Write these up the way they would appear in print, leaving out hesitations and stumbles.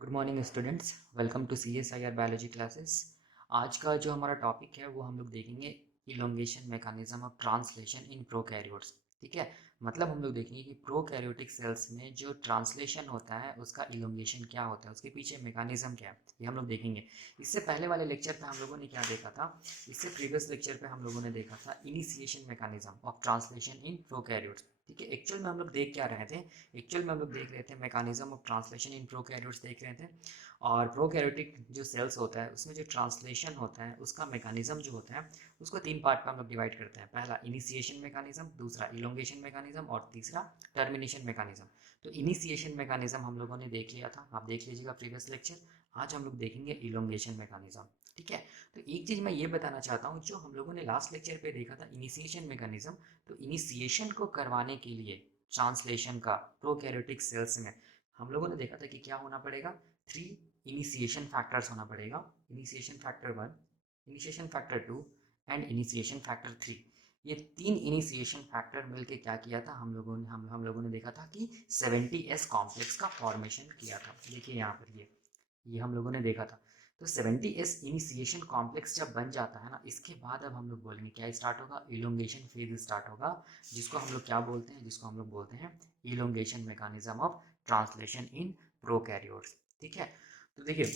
Good morning students, welcome to CSIR biology classes. आज का जो हमारा टॉपिक है वो हम लोग देखेंगे elongation mechanism of translation in prokaryotes. ठीक है, मतलब हम लोग देखेंगे कि प्रोकैरियोटिक सेल्स में जो ट्रांसलेशन होता है उसका इलोंगेशन क्या होता है, उसके पीछे मैकेनिज्म क्या है, ये हम लोग देखेंगे। इससे पहले वाले लेक्चर पे हम लोगों ने क्या देखा था, इससे प्रीवियस लेक्चर पे हम लोगों ने देखा था initiation mechanism of translation in prokaryotes. ठीक है, एक्चुअल में हम लोग देख क्या रहे थे, एक्चुअल में हम लोग देख रहे थे mechanism of translation in prokaryotes देख रहे थे। और प्रोकैरियोटिक जो सेल्स होता है उसमें जो ट्रांसलेशन होता है उसका मैकेनिज्म जो होता है उसको तीन पार्ट में हम लोग डिवाइड करते हैं। पहला इनिशिएशन मैकेनिज्म, दूसरा इलोंगेशन मैकेनिज्म और तीसरा टर्मिनेशन मैकेनिज्म। तो इनिशिएशन मैकेनिज्म हम लोगों ने देख लिया था, आप देख लीजिएगा प्रीवियस लेक्चर। आज हम लोग देखेंगे इलोंगेशन मैकेनिज्म। ठीक है, तो एक चीज़ मैं ये बताना चाहता हूँ, जो हम लोगों ने लास्ट लेक्चर पे देखा था इनिशिएशन मैकेनिज्म, तो इनिशिएशन को करवाने के लिए ट्रांसलेशन का प्रोकैरियोटिक सेल्स में हम लोगों ने देखा था कि क्या होना पड़ेगा, थ्री इनिशिएशन फैक्टर्स होना पड़ेगा। Initiation factor one, initiation factor two and initiation factor three. ये तीन इनिशिएशन फैक्टर मिलके क्या किया था, हम लोगों ने देखा था कि 70S कॉम्प्लेक्स का फॉर्मेशन किया था। देखिए यहाँ पर ये हम लोगों ने देखा था। तो 70S इनिशिएशन कॉम्प्लेक्स जब बन जाता है ना, इसके बाद अब हम लोग बोलेंगे क्या स्टार्ट होगा, इलोंगेशन फेज स्टार्ट होगा, जिसको हम लोग क्या बोलते हैं, जिसको हम लोग बोलते हैं elongation mechanism of translation in prokaryotes. ठीक है, तो देखिए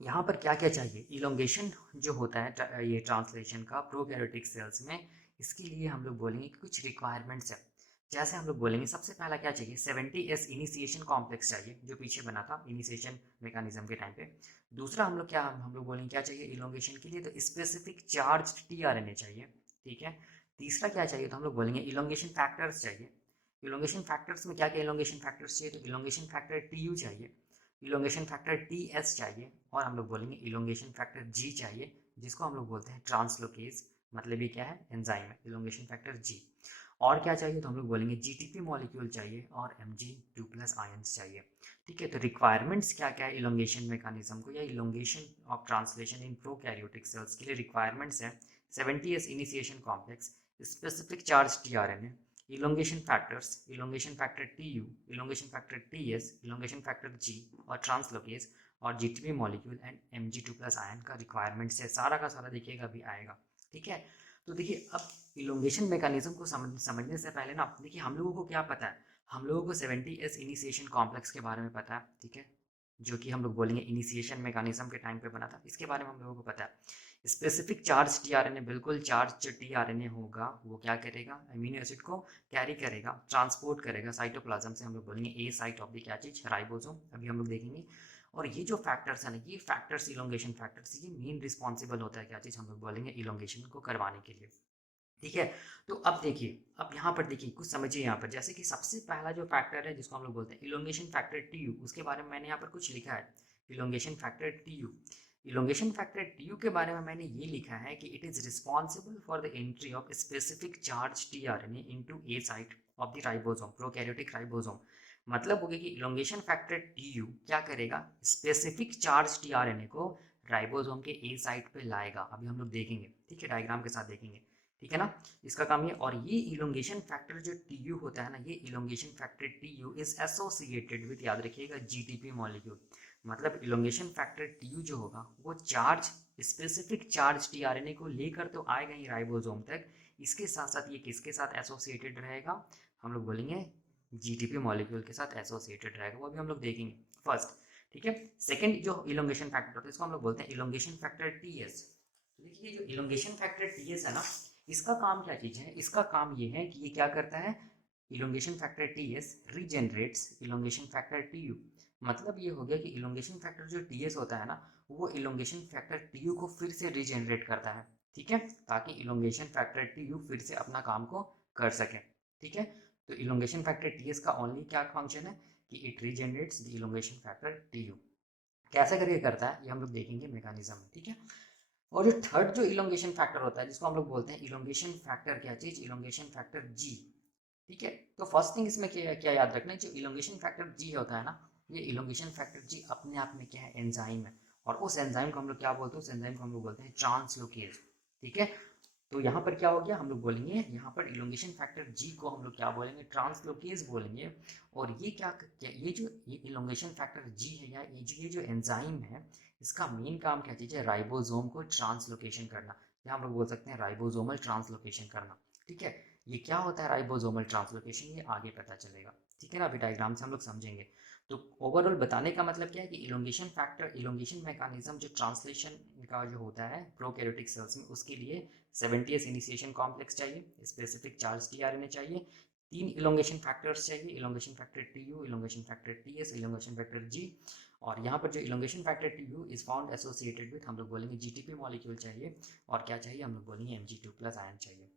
यहाँ पर क्या क्या चाहिए, इलोंगेशन जो होता है ये ट्रांसलेशन का प्रोकैरियोटिक सेल्स में, इसके लिए हम लोग बोलेंगे कि कुछ रिक्वायरमेंट्स है। जैसे हम लोग बोलेंगे सबसे पहला क्या चाहिए, 70S इनिशिएशन कॉम्प्लेक्स चाहिए जो पीछे बना था इनिशिएशन मैकेनिज्म के टाइम पे। दूसरा हम लोग बोलेंगे क्या चाहिए इलोंगेशन के लिए, तो स्पेसिफिक चार्ज tRNA चाहिए। ठीक है, तीसरा क्या चाहिए, तो हम लोग बोलेंगे इलोंगेशन फैक्टर्स चाहिए। इलोंगेशन फैक्टर्स में क्या क्या इलोंगेशन फैक्टर्स चाहिए, तो इलोंगेशन फैक्टर TU चाहिए, इलोंगेशन फैक्टर TS चाहिए, और हम लोग बोलेंगे इलोंगेशन फैक्टर G चाहिए, जिसको हम लोग बोलते हैं ट्रांसलोकेज, मतलब ये क्या है, एंजाइम है, इलोंगेशन फैक्टर G। और क्या चाहिए, तो हम लोग बोलेंगे GTP मॉलिक्यूल चाहिए और Mg2+ आयंस चाहिए। ठीक है, तो रिक्वायरमेंट्स क्या क्या है इलोंगेशन मैकेनिज्म को या elongation of translation in prokaryotic cells के लिए, रिक्वायरमेंट्स है 70S initiation complex, specific charge tRNA, elongation factor TU, elongation factor TS, elongation factor G और ट्रांसलोकेज और GTP molecule and Mg2+ ion का रिक्वायरमेंट से सारा का सारा देखिएगा अभी आएगा। ठीक है, तो देखिए अब इलोंगेशन मैकेनिज्म को समझने से पहले ना देखिए हम लोगों को क्या पता है, हम लोगों को 70S इनिशिएशन कॉम्प्लेक्स के बारे में पता है। ठीक है, जो कि हम लोग बोलेंगे इनिशिएशन मैकेनिज्म के टाइम पे बना था, इसके बारे में हम लोगों को पता है। स्पेसिफिक चार्ज tRNA, बिल्कुल चार्ज जो tRNA होगा वो क्या करेगा, अमीनो एसिड को कैरी करेगा, ट्रांसपोर्ट करेगा साइटोप्लाज्म से, हम लोग बोलेंगे ए साइट ऑफ द क्या चीज, राइबोसोम, अभी हम लोग देखेंगे। और ये जो फैक्टर्स है ना, ये फैक्टर्स इलोंगेशन फैक्टर्स, ये मेन रिस्पॉन्सिबल होता है क्या चीज, हम लोग बोलेंगे इलोंगेशन को करवाने के लिए। ठीक है, तो अब देखिए, अब यहाँ पर देखिए कुछ समझिए यहाँ पर, जैसे कि सबसे पहला जो फैक्टर है जिसको हम लोग बोलते हैं इलोंगेशन फैक्टर TU, उसके बारे में मैंने यहाँ पर कुछ लिखा है, elongation factor TU। Elongation factor TU के बारे में मैंने ये लिखा है कि it is responsible for the entry of specific charge tRNA into A site of the ribosome, prokaryotic ribosome. मतलब हो गया कि इलोंगेशन फैक्टर TU क्या करेगा, स्पेसिफिक चार्ज tRNA को राइबोसोम के ए साइट पे लाएगा, अभी हम लोग देखेंगे। ठीक है, डायग्राम के साथ देखेंगे। ठीक है ना, इसका काम ये, और ये इलोंगेशन फैक्टर जो TU होता है ना, ये elongation factor TU is associated with, याद रखिएगा, GTP मॉलिक्यूल। मतलब इलोंगेशन फैक्टर TU जो होगा वो चार्ज, स्पेसिफिक चार्ज tRNA को लेकर तो आएगा ही राइबोसोम तक, इसके साथ साथ ये किसके साथ एसोसिएटेड रहेगा, हम लोग बोलेंगे GTP मॉलिक्यूल के साथ एसोसिएटेड रहेगा, वो भी हम लोग देखेंगे फर्स्ट। ठीक है, सेकंड जो इलोंगेशन फैक्टर होता है इसको हम लोग बोलते हैं इलोंगेशन फैक्टर TS। देखिए जो इलोंगेशन फैक्टर TS है ना, इसका काम क्या चीज है, इसका काम ये है कि ये क्या करता है, elongation factor TS regenerates elongation factor TU। मतलब ये हो गया कि इलोंगेशन फैक्टर जो TS होता है ना, वो इलोंगेशन फैक्टर TU को फिर से रीजनरेट करता है। ठीक है, ताकि इलोंगेशन फैक्टर TU फिर से अपना काम को कर सके। ठीक है, तो इलोंगेशन फैक्टर TS का ओनली क्या फंक्शन है कि it regenerates the elongation factor TU। कैसे करके करता है ये हम लोग देखेंगे मैकेनिज्म में। ठीक है, और जो थर्ड जो इलोंगेशन फैक्टर होता है जिसको हम लोग बोलते हैं इलोंगेशन फैक्टर क्या चीज, इलोंगेशन फैक्टर G। ठीक है, तो फर्स्ट थिंग इसमें क्या क्या याद रखना है, जो इलोंगेशन फैक्टर G होता है ना, ये इलोंगेशन फैक्टर G अपने आप में क्या है, एंजाइम है, और उस एंजाइम को हम लोग क्या बोलते हैं, उस एंजाइम को हम लोग बोलते हैं ट्रांसलोकेज। ठीक है, तो यहाँ पर क्या हो गया, हम लोग बोलेंगे यहाँ पर इलोंगेशन फैक्टर जी को हम लोग क्या बोलेंगे, ट्रांसलोकेज बोलेंगे। और ये ये जो ये इलोंगेशन फैक्टर जी है या ये जो एंजाइम है, इसका मेन काम क्या चीज़ है, राइबोसोम को ट्रांसलोकेशन करना, या हम लोग बोल सकते हैं राइबोसोमल ट्रांसलोकेशन करना। ठीक है, ये क्या होता है राइबोसोमल ट्रांसलोकेशन, ये आगे पता चलेगा। ठीक है ना, अभी डायग्राम से हम लोग समझेंगे। तो ओवरऑल बताने का मतलब क्या है कि इलोंगेशन फैक्टर, इलोंगेशन मैकेनिज्म जो ट्रांसलेशन का जो होता है प्रोकैरियोटिक सेल्स में, उसके लिए 70s इनिशिएशन कॉम्प्लेक्स चाहिए, स्पेसिफिक चार्ज टीआरएनए चाहिए, 3 इलोंगेशन फैक्टर्स चाहिए, elongation factor TU, elongation factor TS, elongation factor G. और यहाँ पर जो elongation factor TU is found associated with, हम लोग बोलेंगे जीटीपी मॉलिक्यूल चाहिए। और क्या चाहिए, हम लोग बोलेंगे Mg2+ आयन चाहिए।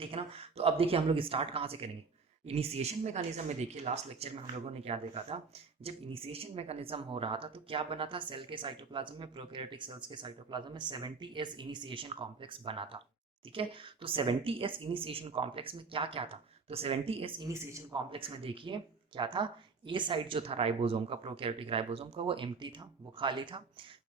ठीक है ना। तो अब देखिए हम लोग स्टार्ट कहाँ से करेंगे, इनिशिएशन मैकेनिज्म में। देखिए लास्ट लेक्चर में हम लोगों ने क्या देखा था, जब इनिशिएशन मैकेनिज्म हो रहा था तो क्या बना था, सेल के साइटोप्लाज्म में, प्रोकैरियोटिक सेल्स के साइटोप्लाज्म में 70s इनिशिएशन कॉम्प्लेक्स बना था। ठीक है, तो 70s इनिशिएशन कॉम्प्लेक्स में क्या क्या था, तो 70s इनिशिएशन कॉम्प्लेक्स में देखिए क्या था, ए साइड जो था राइबोसोम का, प्रोकैरियोटिक राइबोसोम का, वो एम्प्टी था, वो खाली था।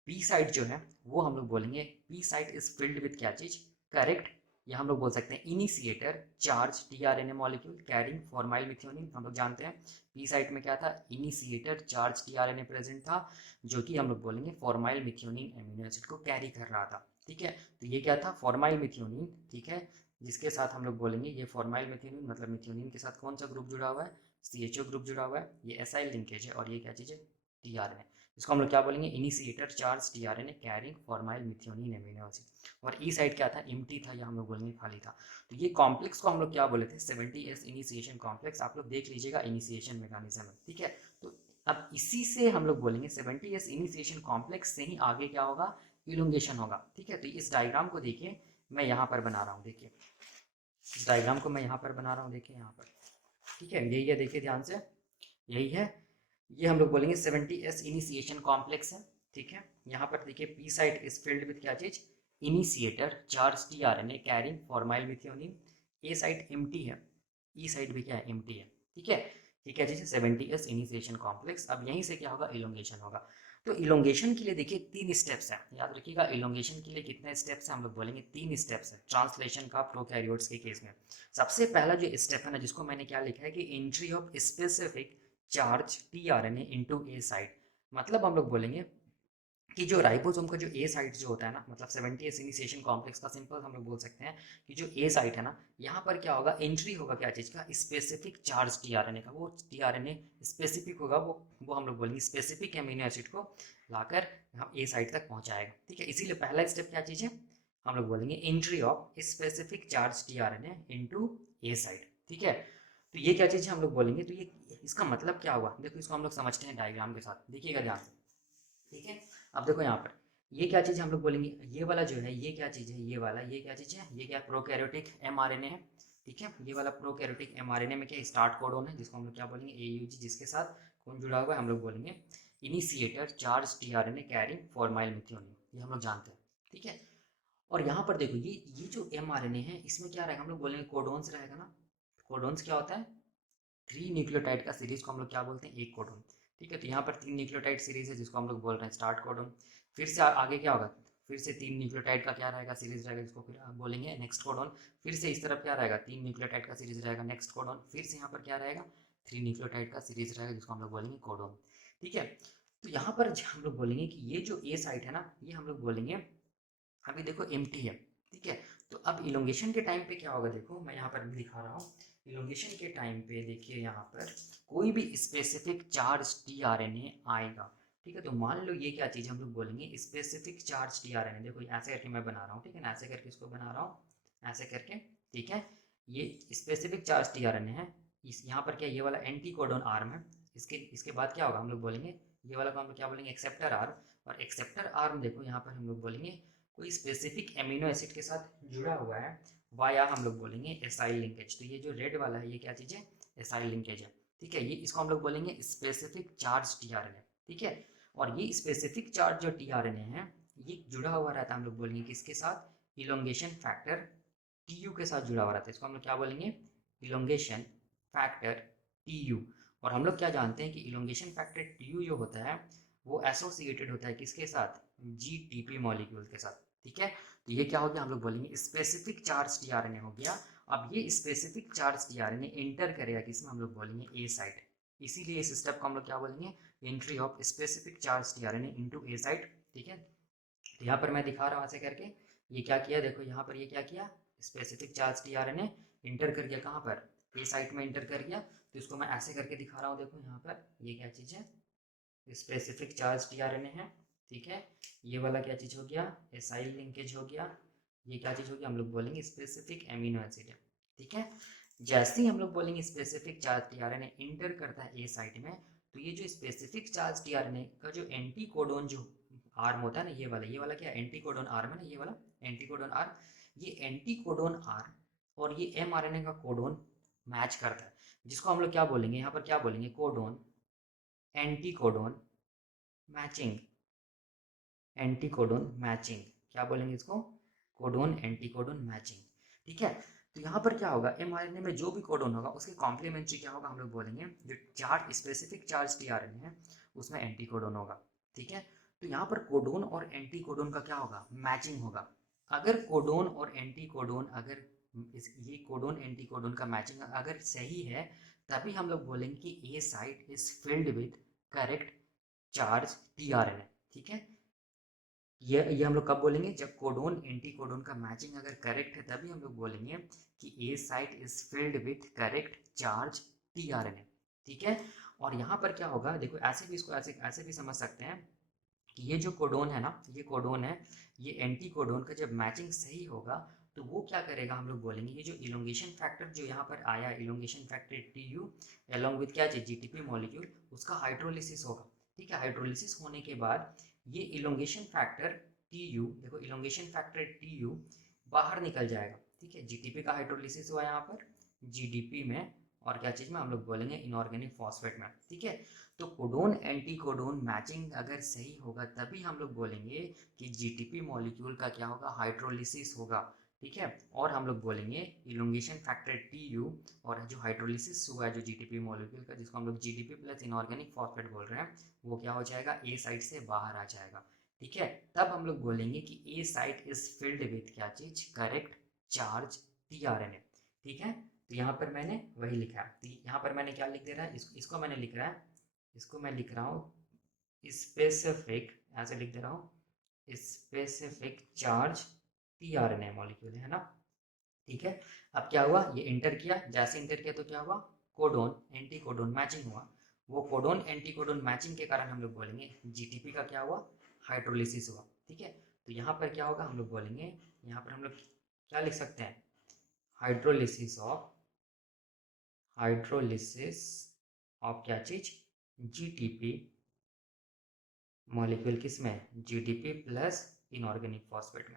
पी साइड जो है वो हम लोग बोलेंगे, P side is filled with क्या चीज, करेक्ट, या हम लोग बोल सकते हैं initiator charge tRNA molecule carrying formyl methionine. हम लोग जानते हैं पी साइट में क्या था, इनिशिएटर चार्ज टीआरएनए प्रेजेंट था, जो कि हम लोग बोलेंगे फॉर्माइल मिथ्योनिन एमिनो एसिड को कैरी कर रहा था। ठीक है, तो ये क्या था, फॉर्माइल मिथ्योनिन। ठीक है, जिसके साथ हम लोग बोलेंगे ये फॉर्माइल मिथ्योनिन, मतलब मिथ्योनिन के साथ कौन सा ग्रुप जुड़ा हुआ है, सीएचओ ग्रुप जुड़ा हुआ है, ये एसाइल लिंकेज है, और ये क्या चीज़ है, टीआरएनए। इसको हम लोग क्या बोलेंगे, initiator charge tRNA carrying formyl methionine amino acid. और ई साइड क्या था, एम्प्टी था, या हम लोग बोलेंगे खाली था। तो ये कॉम्प्लेक्स को हम लोग क्या बोले थे, 70s इनिशिएशन कॉम्प्लेक्स। आप लोग देख लीजिएगा इनिशिएशन मैकेनिज्म में। ठीक है, तो अब इसी से हम लोग बोलेंगे 70s इनिशिएशन कॉम्प्लेक्स से ही आगे क्या होगा, इलोंगेशन होगा। ठीक है, तो इस डायग्राम को देखिए, मैं यहाँ पर बना रहा हूँ, देखिए इस डायग्राम को मैं यहाँ पर बना रहा हूँ, देखिए यहाँ पर। ठीक है, यही है, देखिए ध्यान से, यही है, ये हम लोग बोलेंगे 70s इनिशिएशन कॉम्प्लेक्स है। ठीक है, यहाँ पर देखिए P site is filled with क्या चीज, initiator charge tRNA carrying formyl methionine. A site empty है, ई साइड भी क्या है, एम्प्टी है। ठीक है, ये क्या चीज है, 70s इनिशिएशन कॉम्प्लेक्स। अब यहीं से क्या होगा, इलोंगेशन होगा। तो इलोंगेशन के लिए देखिए 3 स्टेप्स हैं, याद रखिएगा इलोंगेशन के लिए कितने स्टेप्स हैं, हम लोग बोलेंगे 3 स्टेप्स हैं ट्रांसलेशन का प्रोकैरियोट्स के केस में। सबसे पहला जो स्टेप है ना, जिसको मैंने क्या लिखा है कि entry of specific charge tRNA into A site. मतलब हम लोग बोलेंगे कि जो राइबोसोम का जो ए साइट जो होता है ना, मतलब 70s इनिशिएशन कॉम्प्लेक्स का सिंपल हम लोग बोल सकते हैं कि जो ए साइट है ना, यहाँ पर क्या होगा, एंट्री होगा क्या चीज़ का, स्पेसिफिक चार्ज टीआरएनए का। वो टीआरएनए स्पेसिफिक होगा, वो हम लोग बोलेंगे स्पेसिफिक एमिनो एसिड को लाकर हम ए साइट तक पहुँचाएगा। ठीक है, इसीलिए पहला स्टेप क्या चीज़ है, हम लोग बोलेंगे entry of specific charge tRNA into A site. ठीक है, तो ये क्या चीज़ है, हम लोग बोलेंगे, तो ये इसका मतलब क्या हुआ, देखो इसको हम लोग समझते हैं डायग्राम के साथ, देखिएगा ध्यान से। ठीक है, अब देखो यहाँ पर ये क्या चीज़ हम लोग बोलेंगे, ये वाला जो है ये क्या चीज़ है, ये वाला ये क्या चीज़ है, ये क्या प्रोकैरियोटिक एमआरएनए है। ठीक है, ये वाला प्रोकैरियोटिक एमआरएनए में क्या स्टार्ट कोडोन है, जिसको हम लोग क्या बोलेंगे एयूजी, जिसके साथ कौन जुड़ा हुआ है, हम लोग बोलेंगे initiator charge tRNA carrying formyl methionine, ये हम लोग जानते हैं। ठीक है, और यहाँ पर देखो ये जो एमआरएनए है, इसमें क्या रहेगा, हम लोग बोलेंगे कोडोन्स रहेगा ना। कोडोन्स क्या होता है, 3 न्यूक्लियोटाइड का सीरीज को हम लोग क्या बोलते हैं, एक कोडोन। ठीक है, तो यहाँ पर 3 न्यूक्लियोटाइड सीरीज है, जिसको हम लोग बोल रहे हैं स्टार्ट कोडोन। फिर से आगे क्या होगा, फिर से 3 न्यूक्लियोटाइड का क्या रहेगा, सीरीज रहेगा, जिसको फिर बोलेंगे नेक्स्ट कोडोन। फिर से इस तरफ क्या रहेगा, 3 न्यूक्लियोटाइड का सीरीज रहेगा, नेक्स्ट कोडोन। फिर से यहाँ पर क्या रहेगा, 3 न्यूक्लियोटाइड का सीरीज रहेगा, जिसको हम लोग बोलेंगे कोडोन। ठीक है, तो यहाँ पर हम लोग बोलेंगे कि ये जो ए साइट है ना, ये हम लोग बोलेंगे अभी देखो एम्प्टी है। ठीक है, तो अब इलोंगेशन के टाइम पे क्या होगा, देखो मैं यहाँ पर भी दिखा रहा हूँ। इलोंगेशन के टाइम पे देखिए यहाँ पर कोई भी स्पेसिफिक चार्ज टीआरएनए आएगा। ठीक है, तो मान लो ये क्या चीज़ हम लोग बोलेंगे स्पेसिफिक चार्ज टीआरएनए। देखो ऐसे करके मैं बना रहा हूँ, ठीक है ना, ऐसे करके इसको बना रहा हूँ, ऐसे करके। ठीक है, ये स्पेसिफिक चार्ज टीआरएनए है। इस यहाँ पर क्या, ये वाला एंटी कोडोन आर्म है। इसके इसके बाद क्या होगा, हम लोग बोलेंगे ये वाला को हम लोग क्या बोलेंगे, एक्सेप्टर आर्म। और एक्सेप्टर आर्म देखो यहाँ पर हम लोग बोलेंगे कोई स्पेसिफिक एमिनो एसिड के साथ जुड़ा हुआ है, वाया हम लोग बोलेंगे एसाइल लिंकेज। तो ये जो रेड वाला है ये क्या चीज़ है, एसाइल लिंकेज है। ठीक है, ये इसको हम लोग बोलेंगे स्पेसिफिक चार्ज टीआरएनए। ठीक है, और ये स्पेसिफिक चार्ज जो टीआरएनए है, ये जुड़ा हुआ रहता है, हम लोग बोलेंगे किसके साथ, इलोंगेशन फैक्टर टीयू के साथ जुड़ा हुआ रहता है। इसको हम लोग क्या बोलेंगे, इलोंगेशन फैक्टर टीयू। और हम लोग क्या जानते हैं कि इलोंगेशन फैक्टर टीयू जो होता है वो एसोसिएटेड होता है किसके साथ, जीटीपी मॉलिक्यूल के साथ। ठीक है। तो ये क्या हो गया, हम लोग बोलेंगे स्पेसिफिक चार्ज टीआरएनए हो गया। अब ये स्पेसिफिक चार्ज टीआरएनए एंटर करेगा किसमें, हम लोग बोलेंगे ए साइट। इसीलिए इस स्टेप को हम लोग क्या बोलेंगे, entry of specific charge tRNA into A site. ठीक है। तो यहाँ पर मैं दिखा रहा हूँ ऐसे करके, ये क्या किया, देखो यहाँ पर ये क्या किया, स्पेसिफिक चार्ज टीआरएनए इंटर कर गया कहाँ पर, ए साइट में इंटर कर गया। तो इसको मैं ऐसे करके दिखा रहा हूँ, देखो यहाँ पर ये क्या चीज़ है, स्पेसिफिक चार्ज टीआरएनए है। ठीक है। ये वाला क्या चीज़ हो गया, एसाइल लिंकेज हो गया। ये क्या चीज़ हो गया, हम लोग बोलेंगे स्पेसिफिक एमिनो एसिड है। ठीक है। जैसे ही हम लोग बोलेंगे स्पेसिफिक चार्ज टीआरएनए इंटर करता है ए साइट में, तो ये जो स्पेसिफिक चार्ज टीआरएनए का जो एंटी कोडोन जो आर्म होता है ना, ये वाला क्या एंटी कोडोन आर्म है ना, ये वाला एंटी कोडोन आर्म, ये एंटी कोडोन आर्म और ये एमआरएनए का कोडोन मैच करता है, जिसको हम लोग क्या बोलेंगे, यहाँ पर क्या बोलेंगे, codon anti codon matching. Anti codon matching क्या बोलेंगे इसको, कोडोन एंटी कोडोन मैचिंग। ठीक है। तो यहाँ पर क्या होगा, एमआरएनए में जो भी कोडोन होगा उसके कॉम्प्लीमेंट्री क्या होगा, हम लोग बोलेंगे जो चार्ज स्पेसिफिक चार्ज टीआरएनए है उसमें एंटी कोडोन होगा। ठीक है। तो यहाँ पर कोडोन और एंटी कोडोन का क्या होगा, मैचिंग होगा। अगर कोडोन और एंटी कोडोन अगर ये कोडोन एंटी कोडोन का मैचिंग अगर सही है, तभी हम लोग बोलेंगे कि A site is filled with correct charge tRNA. ठीक है। ये हम लोग कब बोलेंगे, जब कोडोन एंटी कोडोन का मैचिंग अगर करेक्ट है, तभी हम लोग बोलेंगे कि A site is filled with correct charge tRNA. ठीक है। और यहाँ पर क्या होगा, देखो ऐसे भी इसको ऐसे ऐसे भी समझ सकते हैं कि ये जो कोडोन है ना, ये कोडोन है, ये एंटी कोडोन का जब मैचिंग सही होगा तो वो क्या करेगा, हम लोग बोलेंगे ये जो इलोंगेशन फैक्टर जो यहाँ पर आया, elongation factor T you along with क्या चाहिए, जीटीपी मॉलिक्यूल, उसका हाइड्रोलिसिस होगा। ठीक है। हाइड्रोलिसिस होने के बाद ये इलोंगेशन फैक्टर टी यू, देखो इलोंगेशन फैक्टर टी यू बाहर निकल जाएगा। ठीक है। जीटीपी का हाइड्रोलिसिस हुआ यहाँ पर जीडीपी में, और क्या चीज़ में, हम लोग बोलेंगे इनऑर्गेनिक फॉस्फेट में। ठीक है। तो कोडोन एंटी कोडोन मैचिंग अगर सही होगा तभी हम लोग बोलेंगे कि जीटीपी मॉलिक्यूल का क्या होगा, हाइड्रोलिसिस होगा। ठीक है। और हम लोग बोलेंगे इलोंगेशन फैक्टर टी यू और जो हाइड्रोलिसिस हुआ है जो जीटीपी मॉलिक्यूल का, जिसको हम लोग जीडीपी प्लस इनऑर्गेनिक फॉस्फेट बोल रहे हैं, वो क्या हो जाएगा, ए साइड से बाहर आ जाएगा। ठीक है। तब हम लोग बोलेंगे कि A site is filled with क्या चीज, करेक्ट चार्ज टीआरएनए। ठीक है। तो यहाँ पर मैंने वही लिखा है, तो यहाँ पर मैंने क्या लिख दे रहा है, इसको मैंने लिख रहा है, इसको मैं लिख रहा हूँ स्पेसिफिक, ऐसे लिख दे रहा हूँ स्पेसिफिक चार्ज टीआरएनए मॉलिक्यूल है ना। ठीक है। अब क्या हुआ, ये इंटर किया, जैसे इंटर किया तो क्या हुआ, कोडोन एंटी कोडोन मैचिंग हुआ। वो कोडोन एंटी कोडोन मैचिंग के कारण हम लोग बोलेंगे जीटीपी का क्या हुआ, हाइड्रोलिसिस हुआ। ठीक है। तो यहाँ पर क्या होगा, हम लोग बोलेंगे, यहाँ पर हम लोग क्या लिख सकते हैं, हाइड्रोलिसिस ऑफ, हाइड्रोलिसिस ऑफ क्या चीज, जीटीपी मॉलिक्यूल किस में, जीडीपी प्लस इनऑर्गेनिक फॉस्फेट में।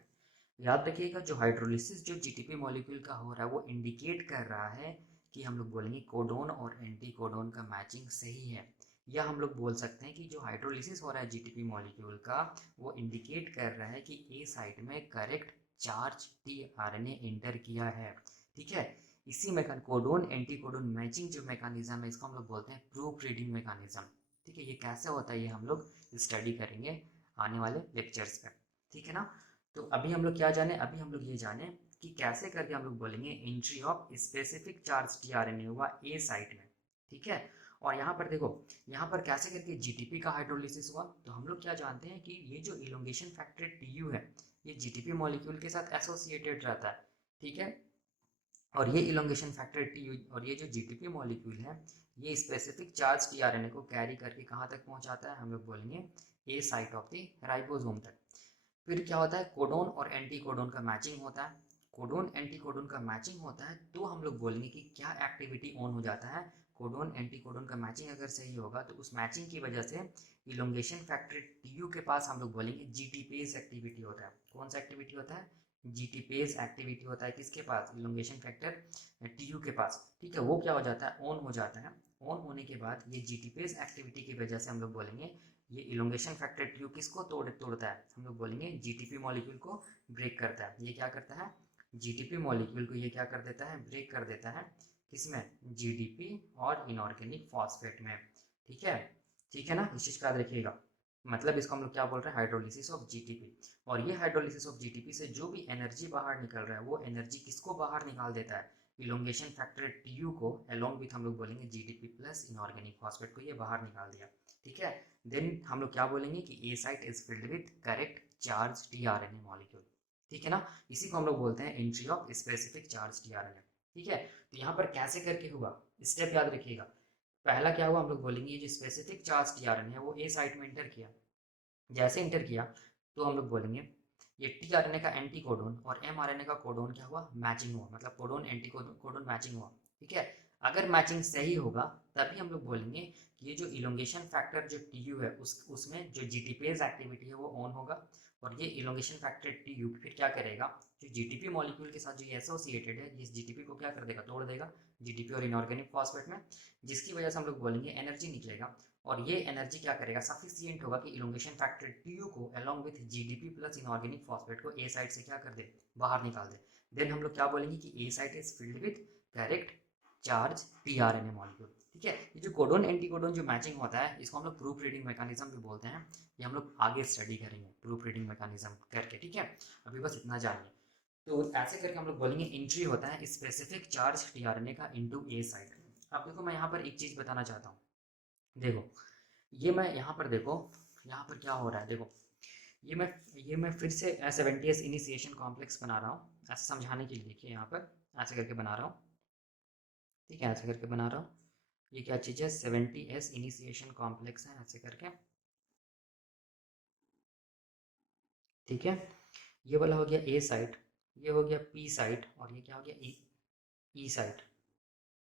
याद रखिएगा जो हाइड्रोलिसिस जो जीटीपी मॉलिक्यूल का हो रहा है वो इंडिकेट कर रहा है कि हम लोग बोलेंगे कोडोन और एंटी कोडोन का मैचिंग सही है। या हम लोग बोल सकते हैं कि जो हाइड्रोलिसिस हो रहा है जीटीपी मॉलिक्यूल का, वो इंडिकेट कर रहा है कि ए साइट में करेक्ट चार्ज टीआरएनए इंटर किया है। ठीक है। इसी में कोडोन एंटी कोडोन मैचिंग जो मैकेनिज्म है, इसको हम लोग बोलते हैं प्रूफ रीडिंग मैकेनिज्म। ठीक है। ये कैसे होता है, ये हम लोग स्टडी करेंगे आने वाले लेक्चर्स पे। ठीक है ना। तो अभी हम लोग क्या जाने, अभी हम लोग ये जाने कि कैसे करके हम लोग बोलेंगे entry of specific charge tRNA हुआ ए साइट में। ठीक है। और यहाँ पर देखो, यहाँ पर कैसे करके जीटीपी का हाइड्रोलिसिस हुआ, तो हम लोग क्या जानते हैं कि ये जो इलोंगेशन फैक्टर टीयू है, ये जीटीपी मॉलिक्यूल के साथ एसोसिएटेड रहता है। ठीक है। और ये इलोंगेशन फैक्टर टी और ये जो जीटीपी मॉलिक्यूल है, ये स्पेसिफिक चार्ज टीआरएनए को कैरी करके कहाँ तक पहुँचाता है, हम लोग बोलेंगे A site of the ribosome तक। फिर क्या होता है, कोडोन और एंटी कोडोन का मैचिंग होता है। कोडोन एंटी कोडोन का मैचिंग होता है तो हम लोग बोलेंगे कि क्या एक्टिविटी ऑन हो जाता है, कोडोन एंटी कोडोन का मैचिंग अगर सही होगा तो उस मैचिंग की वजह से इलोंगेशन फैक्टर टीयू के पास हम लोग बोलेंगे जीटीपेज एक्टिविटी होता है। कौन सा एक्टिविटी होता है, जीटीपेज एक्टिविटी होता है किसके पास, इलोंगेशन फैक्टर टीयू के पास। ठीक है। वो क्या हो जाता है, ऑन हो जाता है। ऑन होने के बाद ये जीटीपेज एक्टिविटी की वजह से हम लोग बोलेंगे ये इलोंगेशन फैक्टर ट्यूब किसको तोड़ता है, हम लोग बोलेंगे जीटीपी मॉलिक्यूल को ब्रेक करता है। ये क्या करता है, जीटीपी मॉलिक्यूल को ये क्या कर देता है, ब्रेक कर देता है, किसमें, जीडीपी और इनऑर्गेनिक फॉस्फेट में। ठीक है। ठीक है ना, इस चीज़ का याद रखिएगा। मतलब इसको हम लोग क्या बोल रहे हैं, हाइड्रोलिसिस ऑफ जीटीपी। और ये हाइड्रोलिसिस ऑफ जीटीपी से जो भी एनर्जी बाहर निकल रहा है वो एनर्जी किसको बाहर निकाल देता है, इलोंगेशन फैक्टर टीयू को अलोंग विथ हम लोग बोलेंगे जीटीपी प्लस इनऑर्गेनिक फॉस्फेट को ये बाहर निकाल दिया। ठीक है, देन हम लोग क्या बोलेंगे कि A site is filled with correct charge tRNA molecule. ठीक है ना, इसी को हम लोग बोलते हैं entry of specific charge tRNA. ठीक है, तो यहाँ पर कैसे करके हुआ, स्टेप याद रखिएगा। पहला क्या हुआ, हम लोग बोलेंगे ये जो स्पेसिफिक चार्ज टीआरएनए है वो ए साइट में इंटर किया। जैसे इंटर किया तो हम लोग बोलेंगे ये टीआरएनए का एंटी कोडोन और एमआरएनए का कोडोन क्या हुआ, मैचिंग हुआ, मतलब कोडोन एंटी कोडोन मैचिंग हुआ। ठीक है, अगर मैचिंग सही होगा तभी हम लोग बोलेंगे कि ये जो इलोंगेशन फैक्टर जो टीयू है उसमें जो जीटीपेज एक्टिविटी है वो ऑन होगा। और ये इलोंगेशन फैक्टर टीयू फिर क्या करेगा, जो जीटीपी मॉलिक्यूल के साथ जो एसोसिएटेड है इस जीटीपी को क्या कर देगा, तोड़ देगा जीटीपी और इनऑर्गेनिक फॉस्फेट में, जिसकी वजह से हम लोग बोलेंगे एनर्जी निकलेगा। और ये एनर्जी क्या करेगा, सफिशिएंट होगा कि इलोंगेशन फैक्टर टीयू को along with GDP plus inorganic phosphate को ए साइड से क्या कर दे, बाहर निकाल दे। देन हम लोग क्या बोलेंगे कि A side is filled with correct charge tRNA molecule. ठीक है, ये जो कोडोन एंटी कोडोन जो मैचिंग होता है इसको हम लोग प्रूफ रीडिंग मैकेनिज्म भी बोलते हैं। ये हम लोग आगे स्टडी करेंगे प्रूफ रीडिंग मैकेनिज्म करके। ठीक है, अभी बस इतना जानिए। तो ऐसे करके हम लोग बोलेंगे एंट्री होता है स्पेसिफिक चार्ज टीआरएनए का इनटू ए साइड। अब देखो मैं यहाँ पर एक चीज बताना चाहता हूँ, देखो ये मैं यहाँ पर देखो, यहाँ पर क्या हो रहा है देखो, ये मैं फिर से 70s इनिशिएशन कॉम्प्लेक्स बना रहा हूँ ऐसे समझाने के लिए। देखिए यहाँ पर ऐसे करके बना रहा हूँ। ठीक है, ऐसे करके बना रहा हूँ। ये क्या चीज़ है, 70s इनिशिएशन कॉम्प्लेक्स है ऐसे करके। ठीक है, ये वाला हो गया ए साइट, ये हो गया पी साइट, और ये क्या हो गया ई साइट।